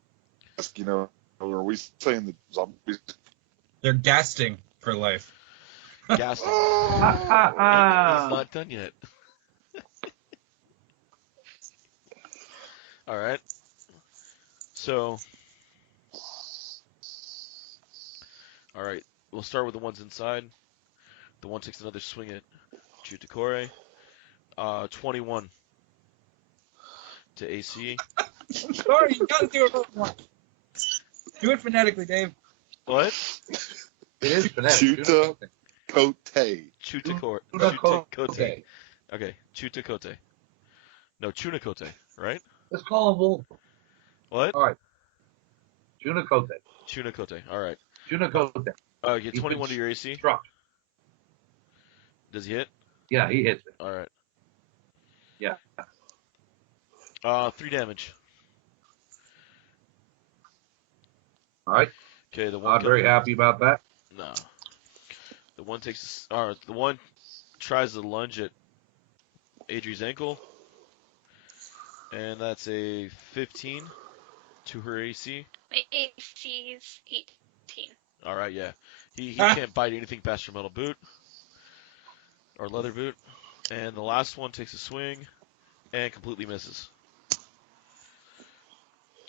ask, are we saying the zombies? They're gasting for life. Gasping. He's not done yet. All right. So, all right. We'll start with the ones inside. The one takes another swing at Chutakore. 21 to AC. I'm sorry, you gotta do it once. Do it phonetically, Dave. What? It is phonetic. Chuta-kote. Chutakote. Okay, Chutakote. No, Chunakote, right? Let's call him Wolf. What? All right. Chunakote. Chunakote. All right. Chunakote. Get 21 to your AC. Struck. Does he hit? Yeah, he hits me. All right. Yeah. 3 damage. All right. Okay, the one. Not very happy about that. No. The one the one tries to lunge at Adri's ankle, and that's a 15 to her AC. My AC's 18. All right, yeah. He can't bite anything past your metal boot or leather boot. And the last one takes a swing and completely misses.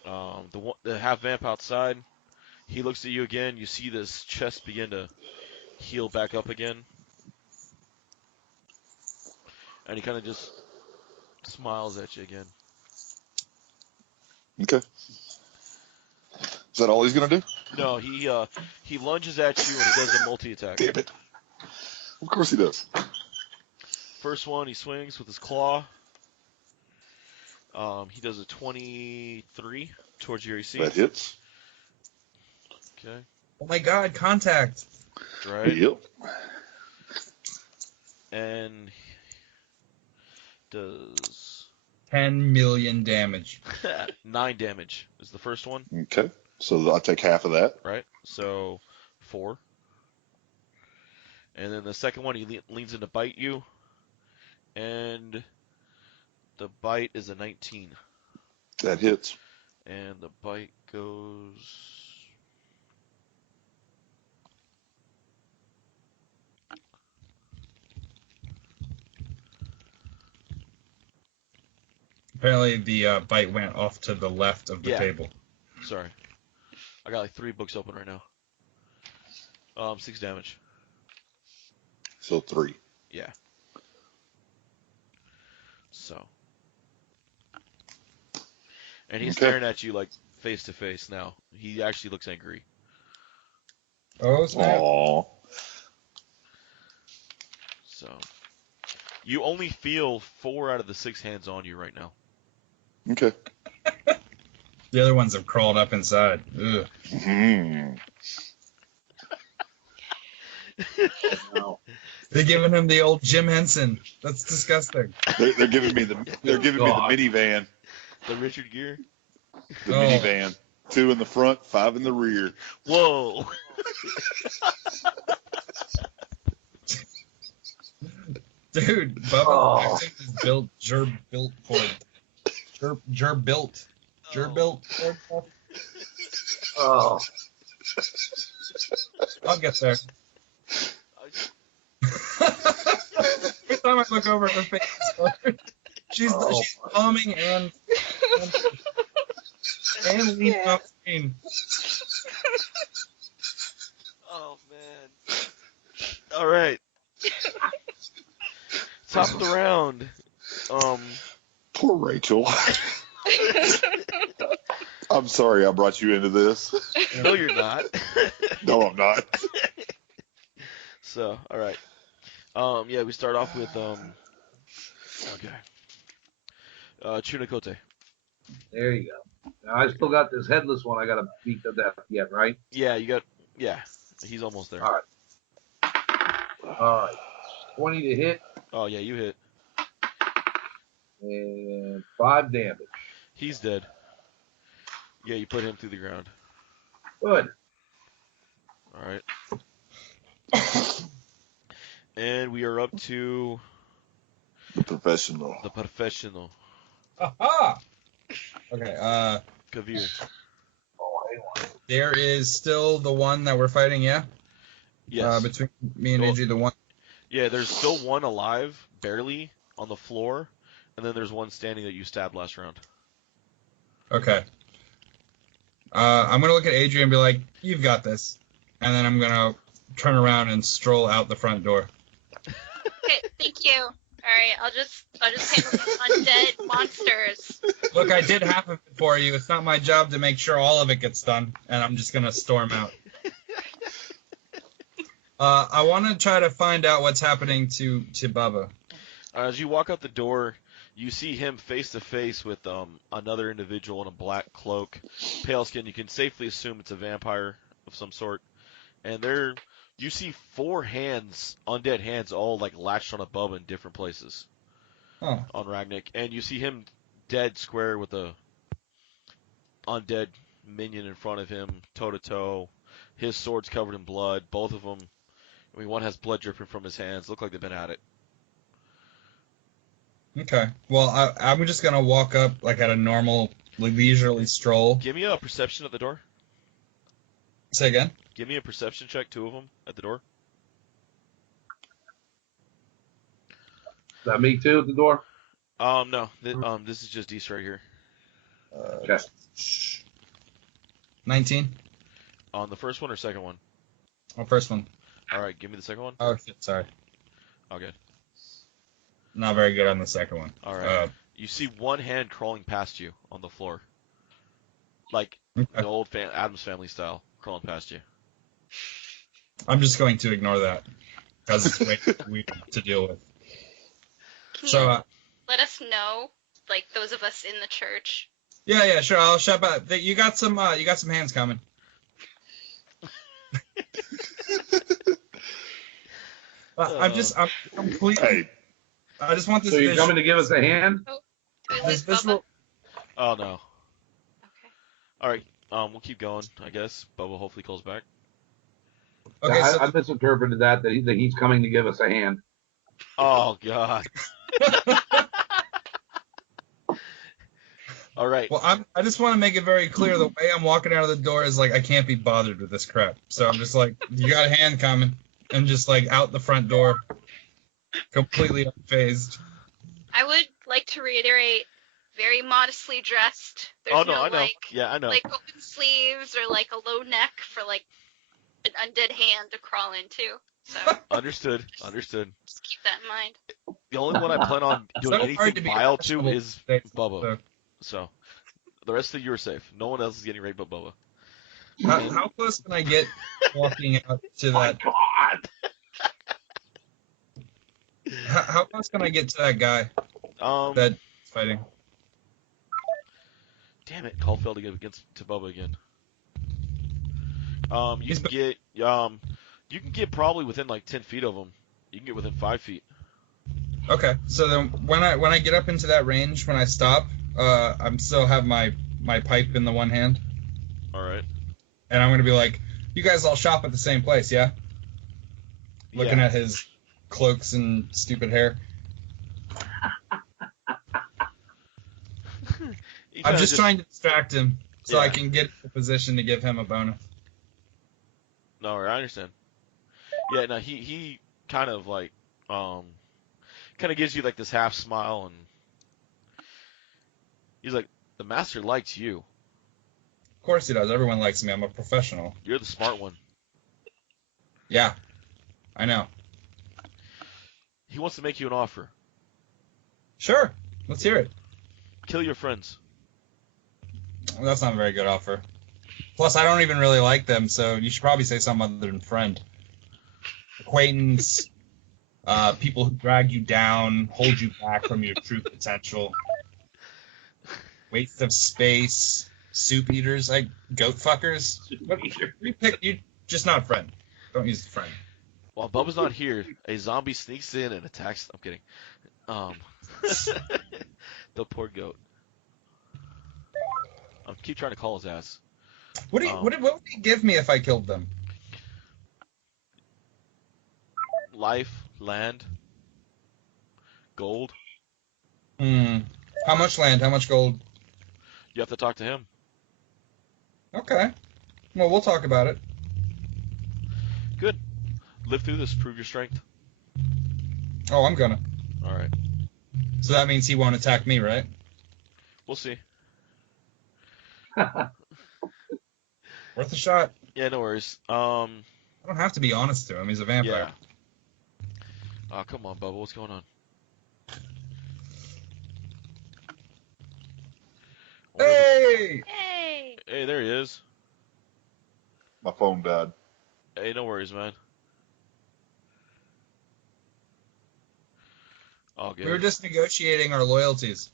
The half vamp outside, he looks at you again. You see this chest begin to heal back up again. And he kind of just smiles at you again. Okay. Is that all he's gonna do? No, he lunges at you and he does a multi-attack. Damn it. Of course he does. First one, he swings with his claw. He does a 23 towards your AC. That hits. Okay. Oh my god, contact. Right. Yep. And does 10 million damage. 9 damage is the first one. Okay. So I take half of that. Right. So 4. And then the second one, he leans in to bite you. And the bite is a 19. That hits. And the bite goes... Apparently the bite went off to the left of the table. Sorry. I got like 3 books open right now. 6 damage. So 3. Yeah. So. And he's staring at you like face to face now. He actually looks angry. Oh, snap. Aww. So. You only feel 4 out of the 6 hands on you right now. Okay. The other ones have crawled up inside. Ugh. No. They're giving him the old Jim Henson. That's disgusting. They're giving me the minivan. The Richard Gere. The minivan. 2 in the front, 5 in the rear. Whoa. Dude, Bubba Jackson is built Ford. Built Ford. Oh. I'll get there. Every time I look over at her face, she's humming and leaning off screen. Oh man. All right. Top of the round. Poor Rachel. I'm sorry I brought you into this. No, you're not. No, I'm not. So, all right. Yeah, we start off with Chunakote. There you go. Now, I still got this headless one I got to beat to death yet, right? Yeah, he's almost there. All right. 20 to hit. Oh yeah, you hit. And 5 damage. He's dead. Yeah, you put him through the ground. Good. All right. And we are up to The professional. the professional, Aha! Okay, Kavir. Oh, hang on. there is still the one that we're fighting, yeah? Yes. Between me and AJ, the one. Yeah, there's still one alive, barely, on the floor, and then there's one standing that you stabbed last round. Okay. I'm going to look at Adrian and be like, you've got this. And then I'm going to turn around and stroll out the front door. Okay, thank you. All right, I'll just handle these undead monsters. Look, I did half of it for you. It's not my job to make sure all of it gets done. And I'm just going to storm out. I want to try to find out what's happening to Bubba. As you walk out the door, you see him face to face with another individual in a black cloak, pale skin. You can safely assume it's a vampire of some sort. And you see 4 hands, undead hands, all like latched on a Bubba in different places. Oh. On Ragnik, and you see him dead square with a undead minion in front of him, toe to toe. His sword's covered in blood. Both of them. I mean, one has blood dripping from his hands. Look like they've been at it. Okay. Well, I'm just gonna walk up like at a normal, leisurely stroll. Give me a perception at the door. Say again. Give me a perception check, 2 of them at the door. Is that me too at the door? No. This is just East right here. Okay. 19. On the first one or second one? Oh, first one. All right, give me the second one. Oh, shit, sorry. Okay. Not very good on the second one. All right. You see one hand crawling past you on the floor, like the old Addams Family style, crawling past you. I'm just going to ignore that because it's way too weird to deal with. Can So, you let us know, like those of us in the church? yeah, sure. I'll shout out. You got some hands coming. I'm completely. Hey, I just want this. So you're coming to give us a hand? Oh, do we This lose visual. Bubba? Oh no. Okay. All right. We'll keep going, I guess. Bubba hopefully calls back. Okay, so I misinterpreted that he's coming to give us a hand. Oh God. All right. well, I just want to make it very clear. The way I'm walking out of the door is like I can't be bothered with this crap. So I'm just like, you got a hand coming, and just like out the front door, completely unfazed. I would like to reiterate, very modestly dressed. There's I know. like, Yeah, I know. like open sleeves or like a low neck for like an undead hand to crawl into. So Understood. just keep that in mind. The only one I plan on doing So hard to anything be vile to fashionable is today, Bubba. So the rest of you are safe. No one else is getting raped but Bubba. How close can I get walking out to that? God! How close can I get to that guy that's fighting? Damn it, call failed to Bubba again. You can get probably within like 10 feet of him. You can get within 5 feet. Okay, so then when I get up into that range, when I stop, I'm still have my pipe in the one hand. All right. And I'm gonna be like, you guys all shop at the same place, yeah? Looking at his cloaks and stupid hair. I'm just trying to distract him so I can get the position to give him a bonus. No, I understand. Yeah, no, he kind of like kind of gives you like this half smile, and he's like, the master likes you. Of course he does. Everyone likes me. I'm a professional. You're the smart one. Yeah, I know. He wants to make you an offer. Sure, let's hear it. Kill your friends. Well, that's not a very good offer. Plus, I don't even really like them, so you should probably say something other than friend. Acquaintance, people who drag you down, hold you back from your true potential. Waste of space, soup eaters, like goat fuckers. You're just not a friend. Don't use the friend. While Bubba's not here, a zombie sneaks in and attacks. I'm kidding. The poor goat. I'll keep trying to call his ass. What would he give me if I killed them? Life, land, gold. How much land? How much gold? You have to talk to him. Okay. Well, we'll talk about it. Good. Live through this. Prove your strength. Oh, I'm gonna. All right. So that means he won't attack me, right? We'll see. Worth a shot. Yeah, no worries. I don't have to be honest to him. He's a vampire. Yeah. Oh, come on, Bubba. What's going on? Hey! Hey! Hey, there he is. My phone died. Hey, no worries, man. All good. We were just negotiating our loyalties.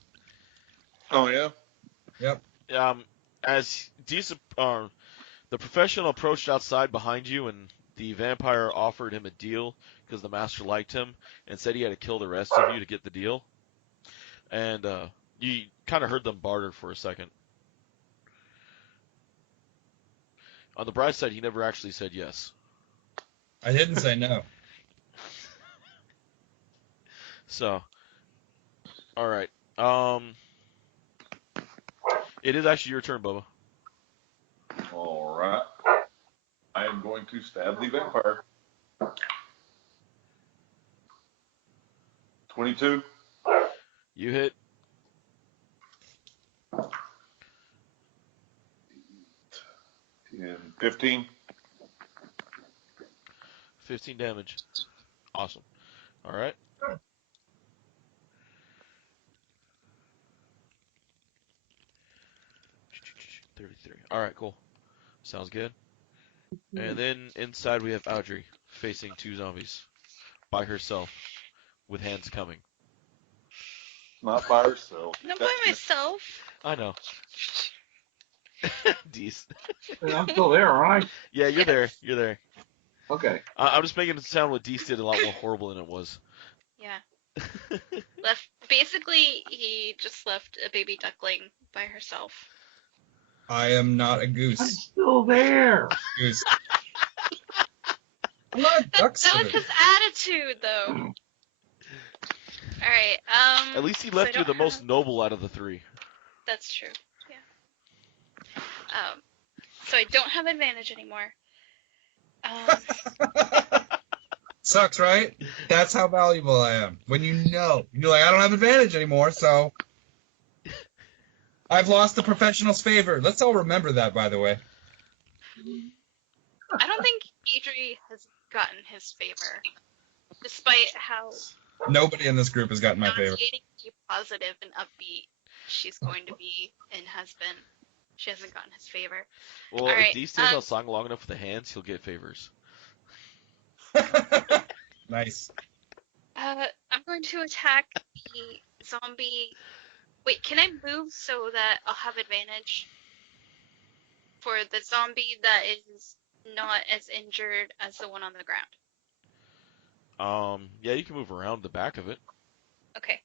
Oh yeah. Yep. As the professional approached outside behind you, and the vampire offered him a deal because the master liked him and said he had to kill the rest of you to get the deal. And you kind of heard them barter for a second. On the bright side, he never actually said yes. I didn't say no. So, all right. It is actually your turn, Bubba. All right. I am going to stab the vampire. 22. You hit. 10, 15. 15 damage. Awesome. All right. All right, cool. Sounds good. And then inside we have Audrey facing two zombies by herself with hands coming. Not by herself. Not by myself. I know. Dees. I'm still there, aren't I? Yeah, you're there. You're there. Okay. I'm just making it sound what Dees did a lot more horrible than it was. Yeah. Basically, he just left a baby duckling by herself. I am not a I'm goose. still there. Goose. I'm not a duck That was his attitude, though. Alright, At least he left you the most noble out of the three. That's true, yeah. So I don't have advantage anymore. Sucks, right? That's how valuable I am. When you're like, I don't have advantage anymore, so I've lost the professional's favor. Let's all remember that, by the way. I don't think Adri has gotten his favor, despite how Nobody in this group has gotten my favor. positive and upbeat she's going to be and has been. She hasn't gotten his favor. Well, all if right, Dees stays out song long enough with the hands, he'll get favors. Nice. I'm going to attack the zombie Wait, can I move so that I'll have advantage for the zombie that is not as injured as the one on the ground? Yeah, you can move around the back of it. Okay.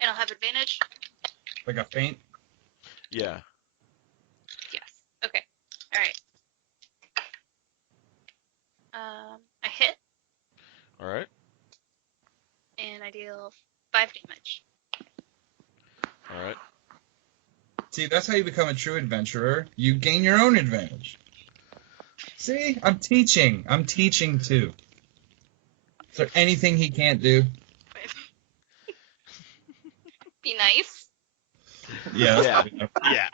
And I'll have advantage? Like a feint? Yeah. Yes. Okay. Alright. I hit, All right. and I deal 5 damage. All right. See, that's how you become a true adventurer. You gain your own advantage. See? I'm teaching. I'm teaching too. Is there anything he can't do? Be nice. Yeah. Yeah. Yeah.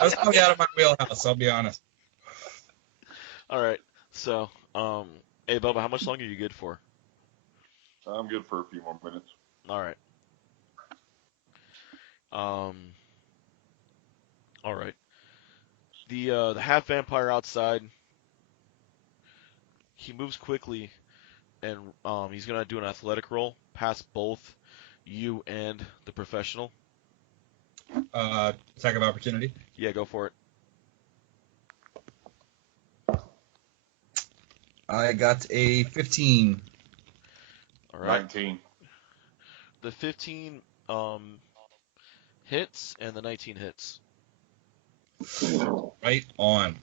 That's probably out of my wheelhouse, I'll be honest. All right. So, hey, Bubba, how much longer are you good for? I'm good for a few more minutes. All right. All right. The half vampire outside. He moves quickly, and he's gonna do an athletic roll past both you and the professional. Attack of opportunity. Yeah, go for it. I got a 15. All right. 19. The 15 hits, and the 19 hits. Right on.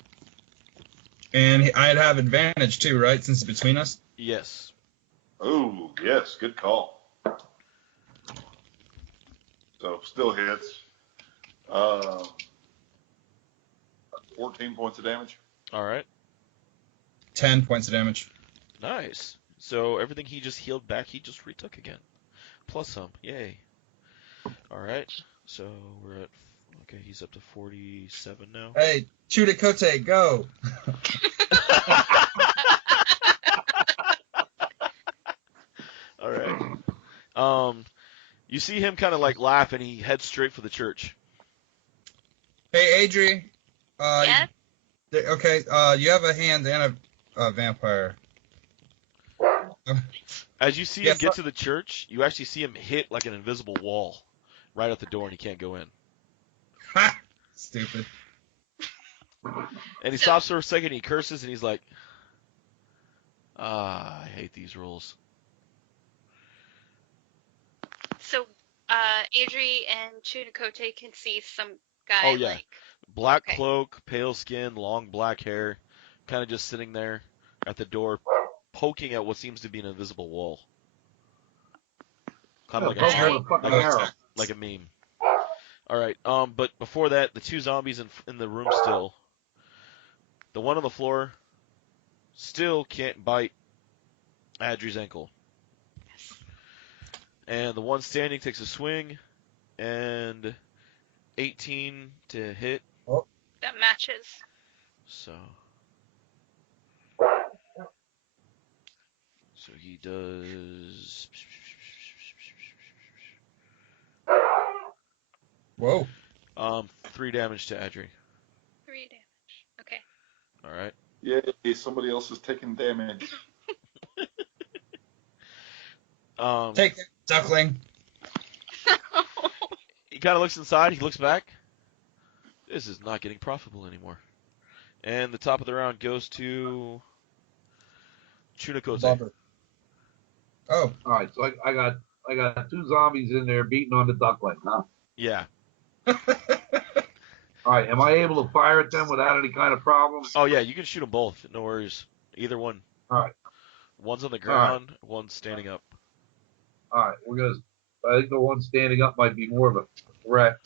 And I'd have advantage too, right? Since it's between us? Yes. Oh, yes, good call. So still hits. 14 points of damage. All right. 10 points of damage. Nice. So everything he just healed back, he just retook again. Plus some. Yay. All right. So we're at. Okay, he's up to 47 now. Hey, Chudikote, go! All right. You see him kind of like laugh, and he heads straight for the church. Hey, Adri. Yes? Okay, you have a hand and a vampire. As you see him Yes, get to the church, you actually see him hit like an invisible wall right at the door, and he can't go in. Ha! Stupid. And he stops for a second, he curses, and he's like, I hate these rules. So, Adri and Chunikote can see some guy, Oh, yeah. like... Black Okay. cloak, pale skin, long black hair, kind of just sitting there at the door, poking at what seems to be an invisible wall. Kind of like a meme. All right. But before that, the two zombies in the room still. The one on the floor still can't bite Adri's ankle. And the one standing takes a swing, and 18 to hit. Oh. That matches. So he does. Whoa. 3 damage to Adri. 3 damage. Okay. All right. Yay, somebody else is taking damage. Take it, duckling. He kind of looks inside. He looks back. This is not getting profitable anymore. And the top of the round goes to Chunikote. Bummer. Oh. All right, so I got two zombies in there beating on the duckling, huh? Yeah. All right, am I able to fire at them without any kind of problem? Oh yeah, you can shoot them both. No worries. Either one. All right. One's on the ground. One's standing up. All right, I think the one standing up might be more of a threat.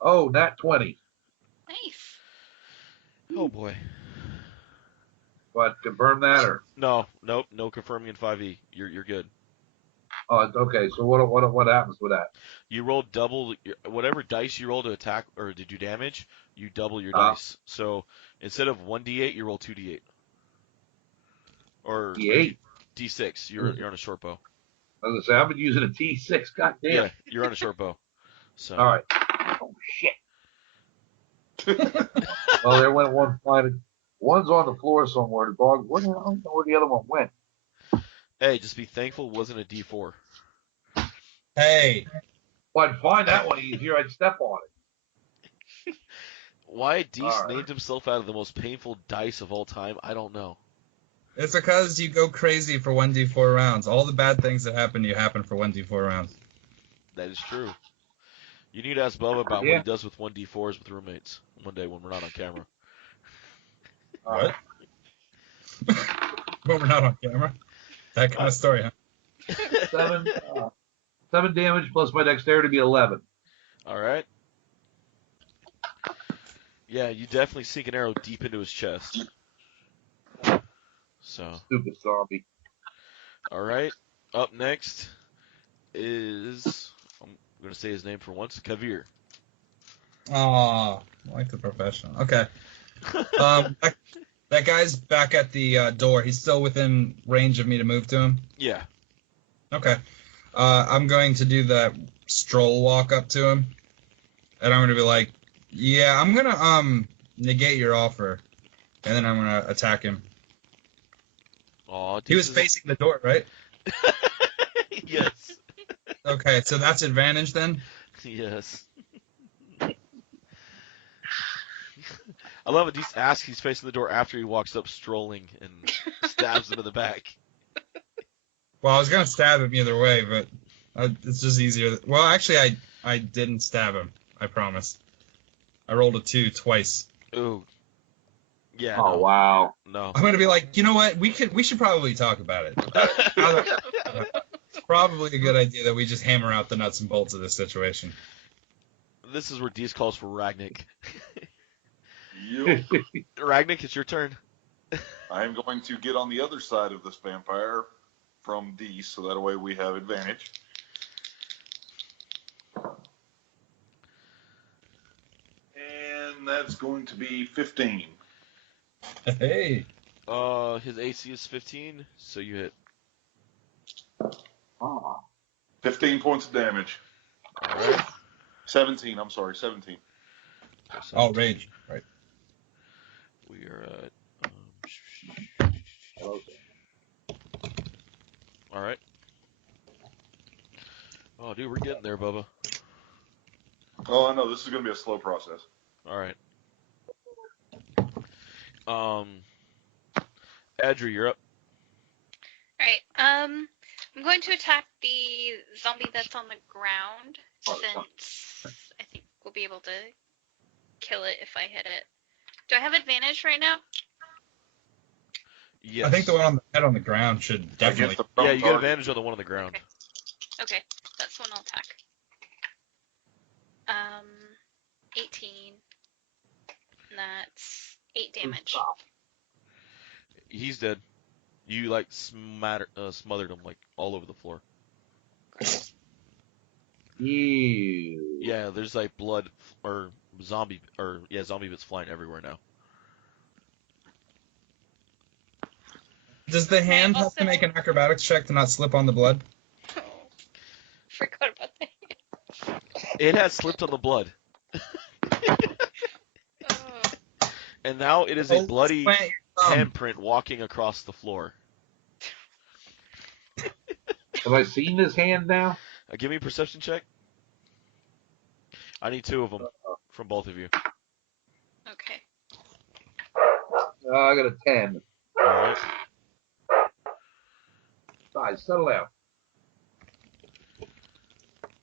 Oh, nat 20. Nice. Oh boy. But confirm that or? No confirming in 5e. You're good. Oh, okay. So what happens with that? You roll double whatever dice you roll to attack or to do damage. You double your dice. So instead of 1d8, you roll 2d8. Or D8. D6. You're on a short bow. I was gonna say I've been using a T6. God damn. Yeah, you're on a short bow. So. All right. Oh shit. Well, there went one flying. One's on the floor somewhere. The dog. I don't know where the other one went. Hey, just be thankful it wasn't a D4. Hey, Well, I'd find that one easier. I'd step on it. Why Deese All right. named himself out of the most painful dice of all time, I don't know. It's because you go crazy for 1d4 rounds. All the bad things that happen to you happen for 1d4 rounds. That is true. You need to ask Bubba about what he does with 1d4s with roommates one day when we're not on camera. What? When we're not on camera? That kind of story, huh? 7 damage plus my dexterity to be 11. All right. Yeah, you definitely sink an arrow deep into his chest. So. Stupid zombie. All right. Up next is, I'm going to say his name for once, Kavir. Aw, like the professional. Okay. That guy's back at the door. He's still within range of me to move to him? Yeah. Okay. I'm going to do the stroll walk up to him. And I'm going to be like, yeah, I'm going to negate your offer. And then I'm going to attack him. Aw, he was facing the door, right? Yes. Okay, so that's advantage then? Yes. I love it. He asks he's facing the door after he walks up strolling and stabs him in the back. Well, I was going to stab him either way, but it's just easier. Well, actually, I didn't stab him. I promise. I rolled a 2 twice. Ooh. Yeah. Oh, no. wow. No. I'm going to be like, you know what? We should probably talk about it. It's probably a good idea that we just hammer out the nuts and bolts of this situation. This is where Deese calls for Ragnik. Yep. Ragnik, it's your turn. I am going to get on the other side of this vampire from D, so that way we have advantage. And that's going to be 15. Hey. His AC is 15, so you hit. 15 points of damage. All right. 17, I'm sorry, 17. Oh, rage. Right. We are at... All right. Oh, dude, we're getting there, Bubba. Oh, I know, this is going to be a slow process. All right. Adri, you're up. All right. I'm going to attack the zombie that's on the ground, since I think we'll be able to kill it if I hit it. Do I have advantage right now? Yes. I think the one on the head on the ground should definitely. Yeah, you get advantage on the one on the ground. Okay, that's the one I'll attack. 18. That's 8 damage. He's dead. You like smothered him like all over the floor. Ew. Yeah, there's like blood or zombie bits flying everywhere now. Does the hand have to make an acrobatics check to not slip on the blood? Oh, forgot about that. It has slipped on the blood. And now it is a bloody handprint walking across the floor. Have I seen this hand now? Give me a perception check. I need 2 of them from both of you. Okay. I got a 10. All right. Guys, settle down.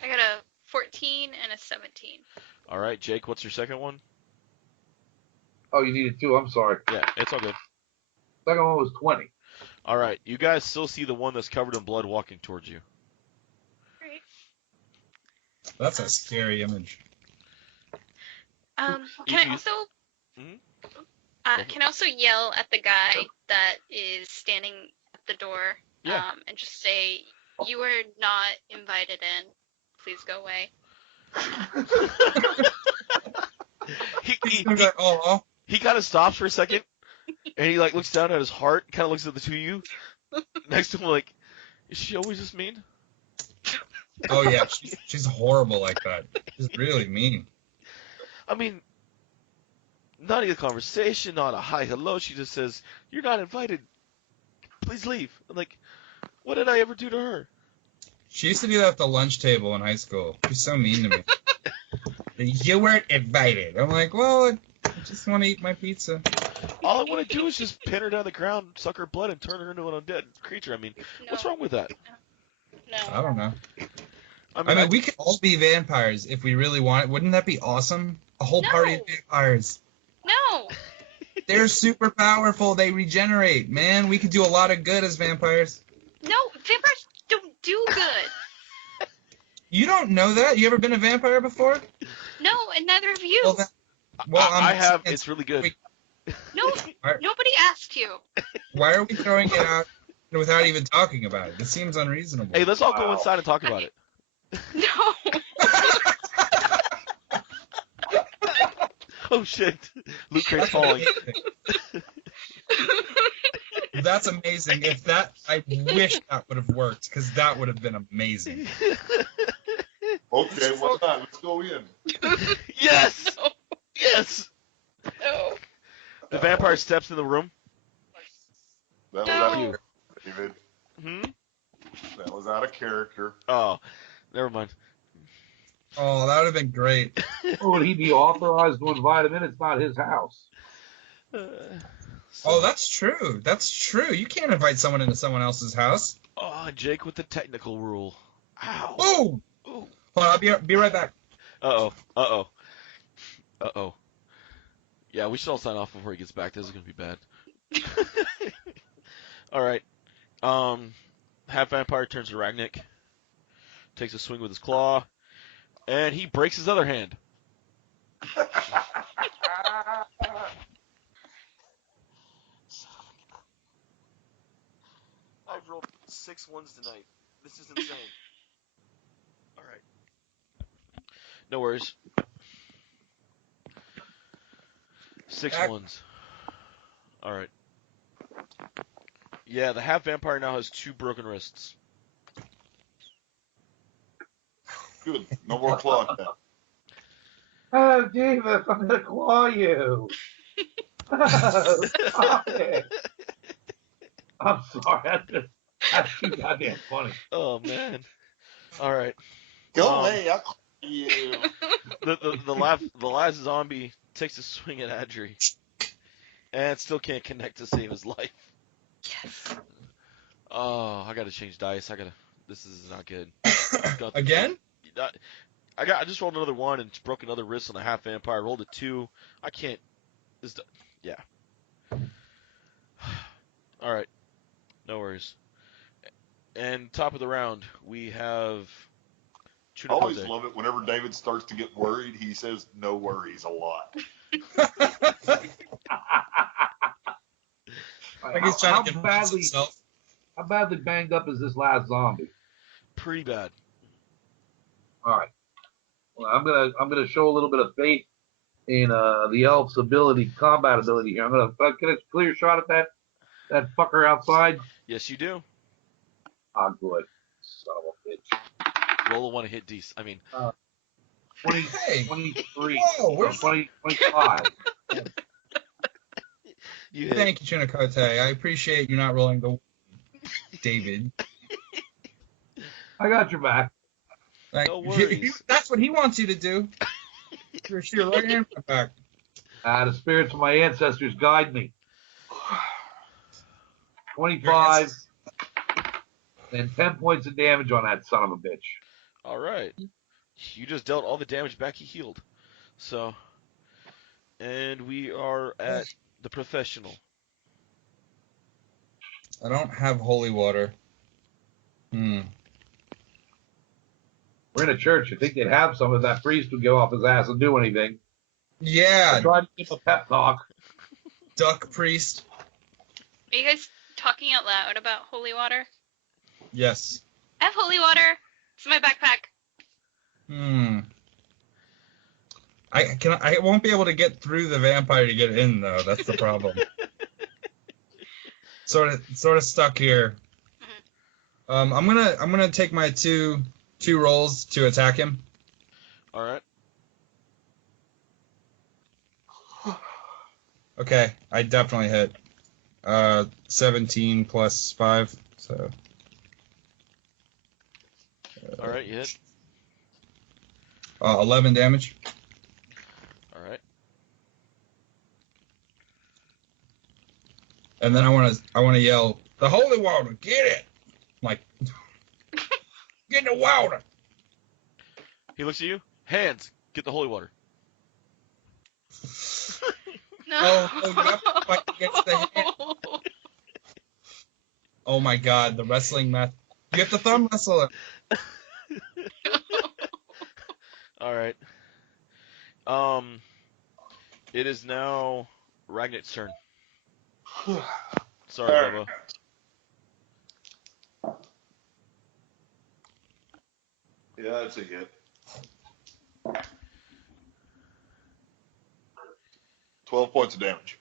I got a 14 and a 17. All right, Jake, what's your second one? Oh, you needed 2. I'm sorry. Yeah, it's all good. Second one was 20. All right, you guys still see the one that's covered in blood walking towards you. Great. That's a scary image. Can I also can I also yell at the guy that is standing at the door, and just say, "You are not invited in. Please go away." He kind of stops for a second, and he like looks down at his heart, kind of looks at the 2 of you next to him, like, "Is she always this mean?" Oh yeah, she's horrible like that. She's really mean. I mean, not even a conversation, not a hi, hello. She just says, "You're not invited. Please leave." I'm like, what did I ever do to her? She used to do that at the lunch table in high school. She's so mean to me. You weren't invited. I'm like, well, I just want to eat my pizza. All I want to do is just pin her down the ground, suck her blood, and turn her into an undead creature. I mean, what's wrong with that? No. I don't know. I mean, we could all be vampires if we really wanted. Wouldn't that be awesome? A whole party of vampires. No. They're super powerful. They regenerate, man. We could do a lot of good as vampires. No, vampires don't do good. You don't know that? You ever been a vampire before? No, and neither of you. I have. It's really good. No, nobody asked you. Why are we throwing it out without even talking about it? It seems unreasonable. Hey, let's all go inside and talk about it. No. Oh shit! Loot crate's falling. That's amazing. I wish that would have worked, because that would have been amazing. Okay, what's that? Let's go in. Yes! No. Yes! No. The vampire steps in the room. That was No. out of character, David. Hmm? That was out of character. Oh, never mind. Oh, that would have been great. Would he be authorized to invite him in? It's not his house. Oh, that's true. That's true. You can't invite someone into someone else's house. Oh, Jake with the technical rule. Ow. Oh! Ooh. Hold on, I'll be right back. Uh-oh. Uh-oh. Uh-oh. Yeah, we should all sign off before he gets back. This is going to be bad. All right. Half vampire turns to Ragnik. Takes a swing with his claw. And he breaks his other hand. I've rolled 6 ones tonight. This is insane. All right. No worries. 6 ones. All right. Yeah, the half vampire now has 2 broken wrists. Good. No more claw attack. Oh, Davis, I'm going to claw you. Oh, stop it. I'm sorry. That's too goddamn funny. Oh man. All right. Go away. I'll claw you. The last zombie takes a swing at Adri, and still can't connect to save his life. Yes. Oh, I gotta change dice. This is not good. Again? I just rolled another 1 and broke another wrist on the half vampire. Rolled a 2. I can't. Yeah. All right. No worries. And top of the round, we have. I always love it whenever David starts to get worried. He says "no worries" a lot. Like he's trying to convince himself. How badly banged up is this last zombie? Pretty bad. All right. Well, I'm gonna show a little bit of faith in the elf's combat ability here. I'm gonna get a clear shot at that fucker outside. Yes, you do. Ah, good. Son of a bitch. Roll a 1 hit dice. I mean, 23. Whoa, where's 25. you hit. Thank you, Chinokote. I appreciate you not rolling the David. I got your back. Like, No worries. that's what he wants you to do. You're sure right in my back. The spirits of my ancestors guide me. 25 and 10 points of damage on that son of a bitch. All right. You just dealt all the damage back he healed. So, and we are at the professional. I don't have holy water. We're in a church. You think they'd have some of that priest would go off his ass and do anything. Yeah. I tried to give a pep talk. Duck priest. Are you guys talking out loud about holy water? Yes. I have holy water. It's in my backpack. I won't be able to get through the vampire to get in though. That's the problem. sort of stuck here. I'm gonna take my two rolls to attack him. All right. Okay, I definitely hit. 17 plus 5, so. All right, you hit. 11 damage. All right. And then I want to yell, "The holy water, get it!" Like, get the water. He looks at you. Hands, get the holy water. No. Oh, you have to fight against the hand. Oh my God, the wrestling match. You have to thumb wrestle it. All right. It is now Ragnar's turn. Sorry, Bubba. Yeah, that's a hit. 12 points of damage.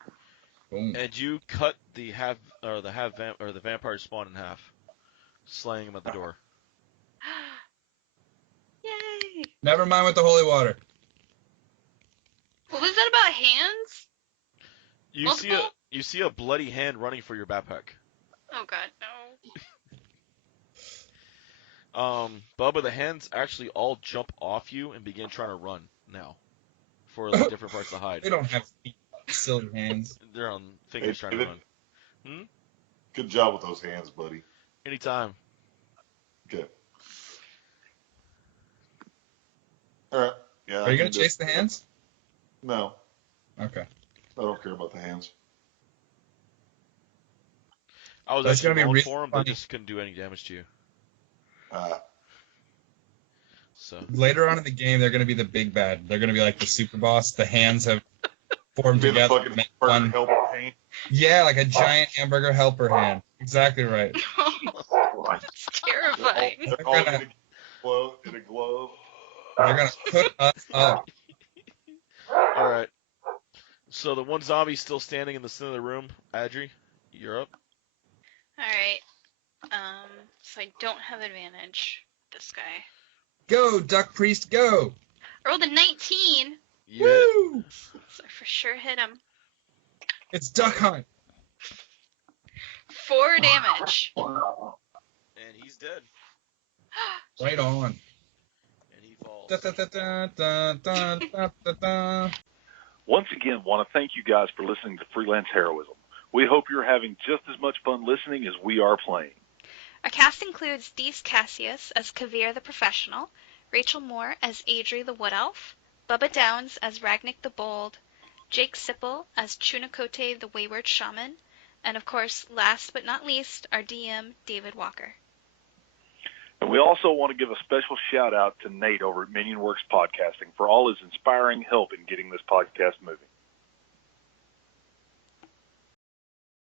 Boom. And you cut the vampire spawn in half, slaying him at the door. Yay! Never mind with the holy water. What was that about hands? You see a bloody hand running for your backpack. Oh God, no. Bubba, the hands actually all jump off you and begin trying to run now for like different parts of the hide. They don't have silly hands. They're on fingers trying to run. Good job with those hands, buddy. Anytime. Okay. All right. Yeah. Are you gonna chase the hands? No. Okay. I don't care about the hands. I was That's actually gonna be going really for him, funny. but just couldn't do any damage to you. So Later on in the game, they're gonna be the big bad. They're gonna be like the super boss. The hands have formed Be the together. fucking burger helper hand. Yeah, like a giant hamburger helper hand. Exactly right. That's terrifying. They're all gonna glow in a glove. They're gonna cook us up. all right. So the one zombie still standing in the center of the room. Adri, you're up. All right. So I don't have advantage with this guy. Go, Duck Priest, go! I rolled a 19, You hit. Woo! so I for sure hit him. It's Duck Hunt. 4 damage. And he's dead. Right on. And he falls. Da, da, da, da, da, da, da, da. Once again, want to thank you guys for listening to Freelance Heroism. We hope you're having just as much fun listening as we are playing. Our cast includes Dees Cassius as Kavir the Professional, Rachel Moore as Adri the Wood Elf, Bubba Downs as Ragnik the Bold, Jake Sipple as Chunakote the Wayward Shaman, and of course, last but not least, our DM, David Walker. And we also want to give a special shout out to Nate over at Minionworks Podcasting for all his inspiring help in getting this podcast moving.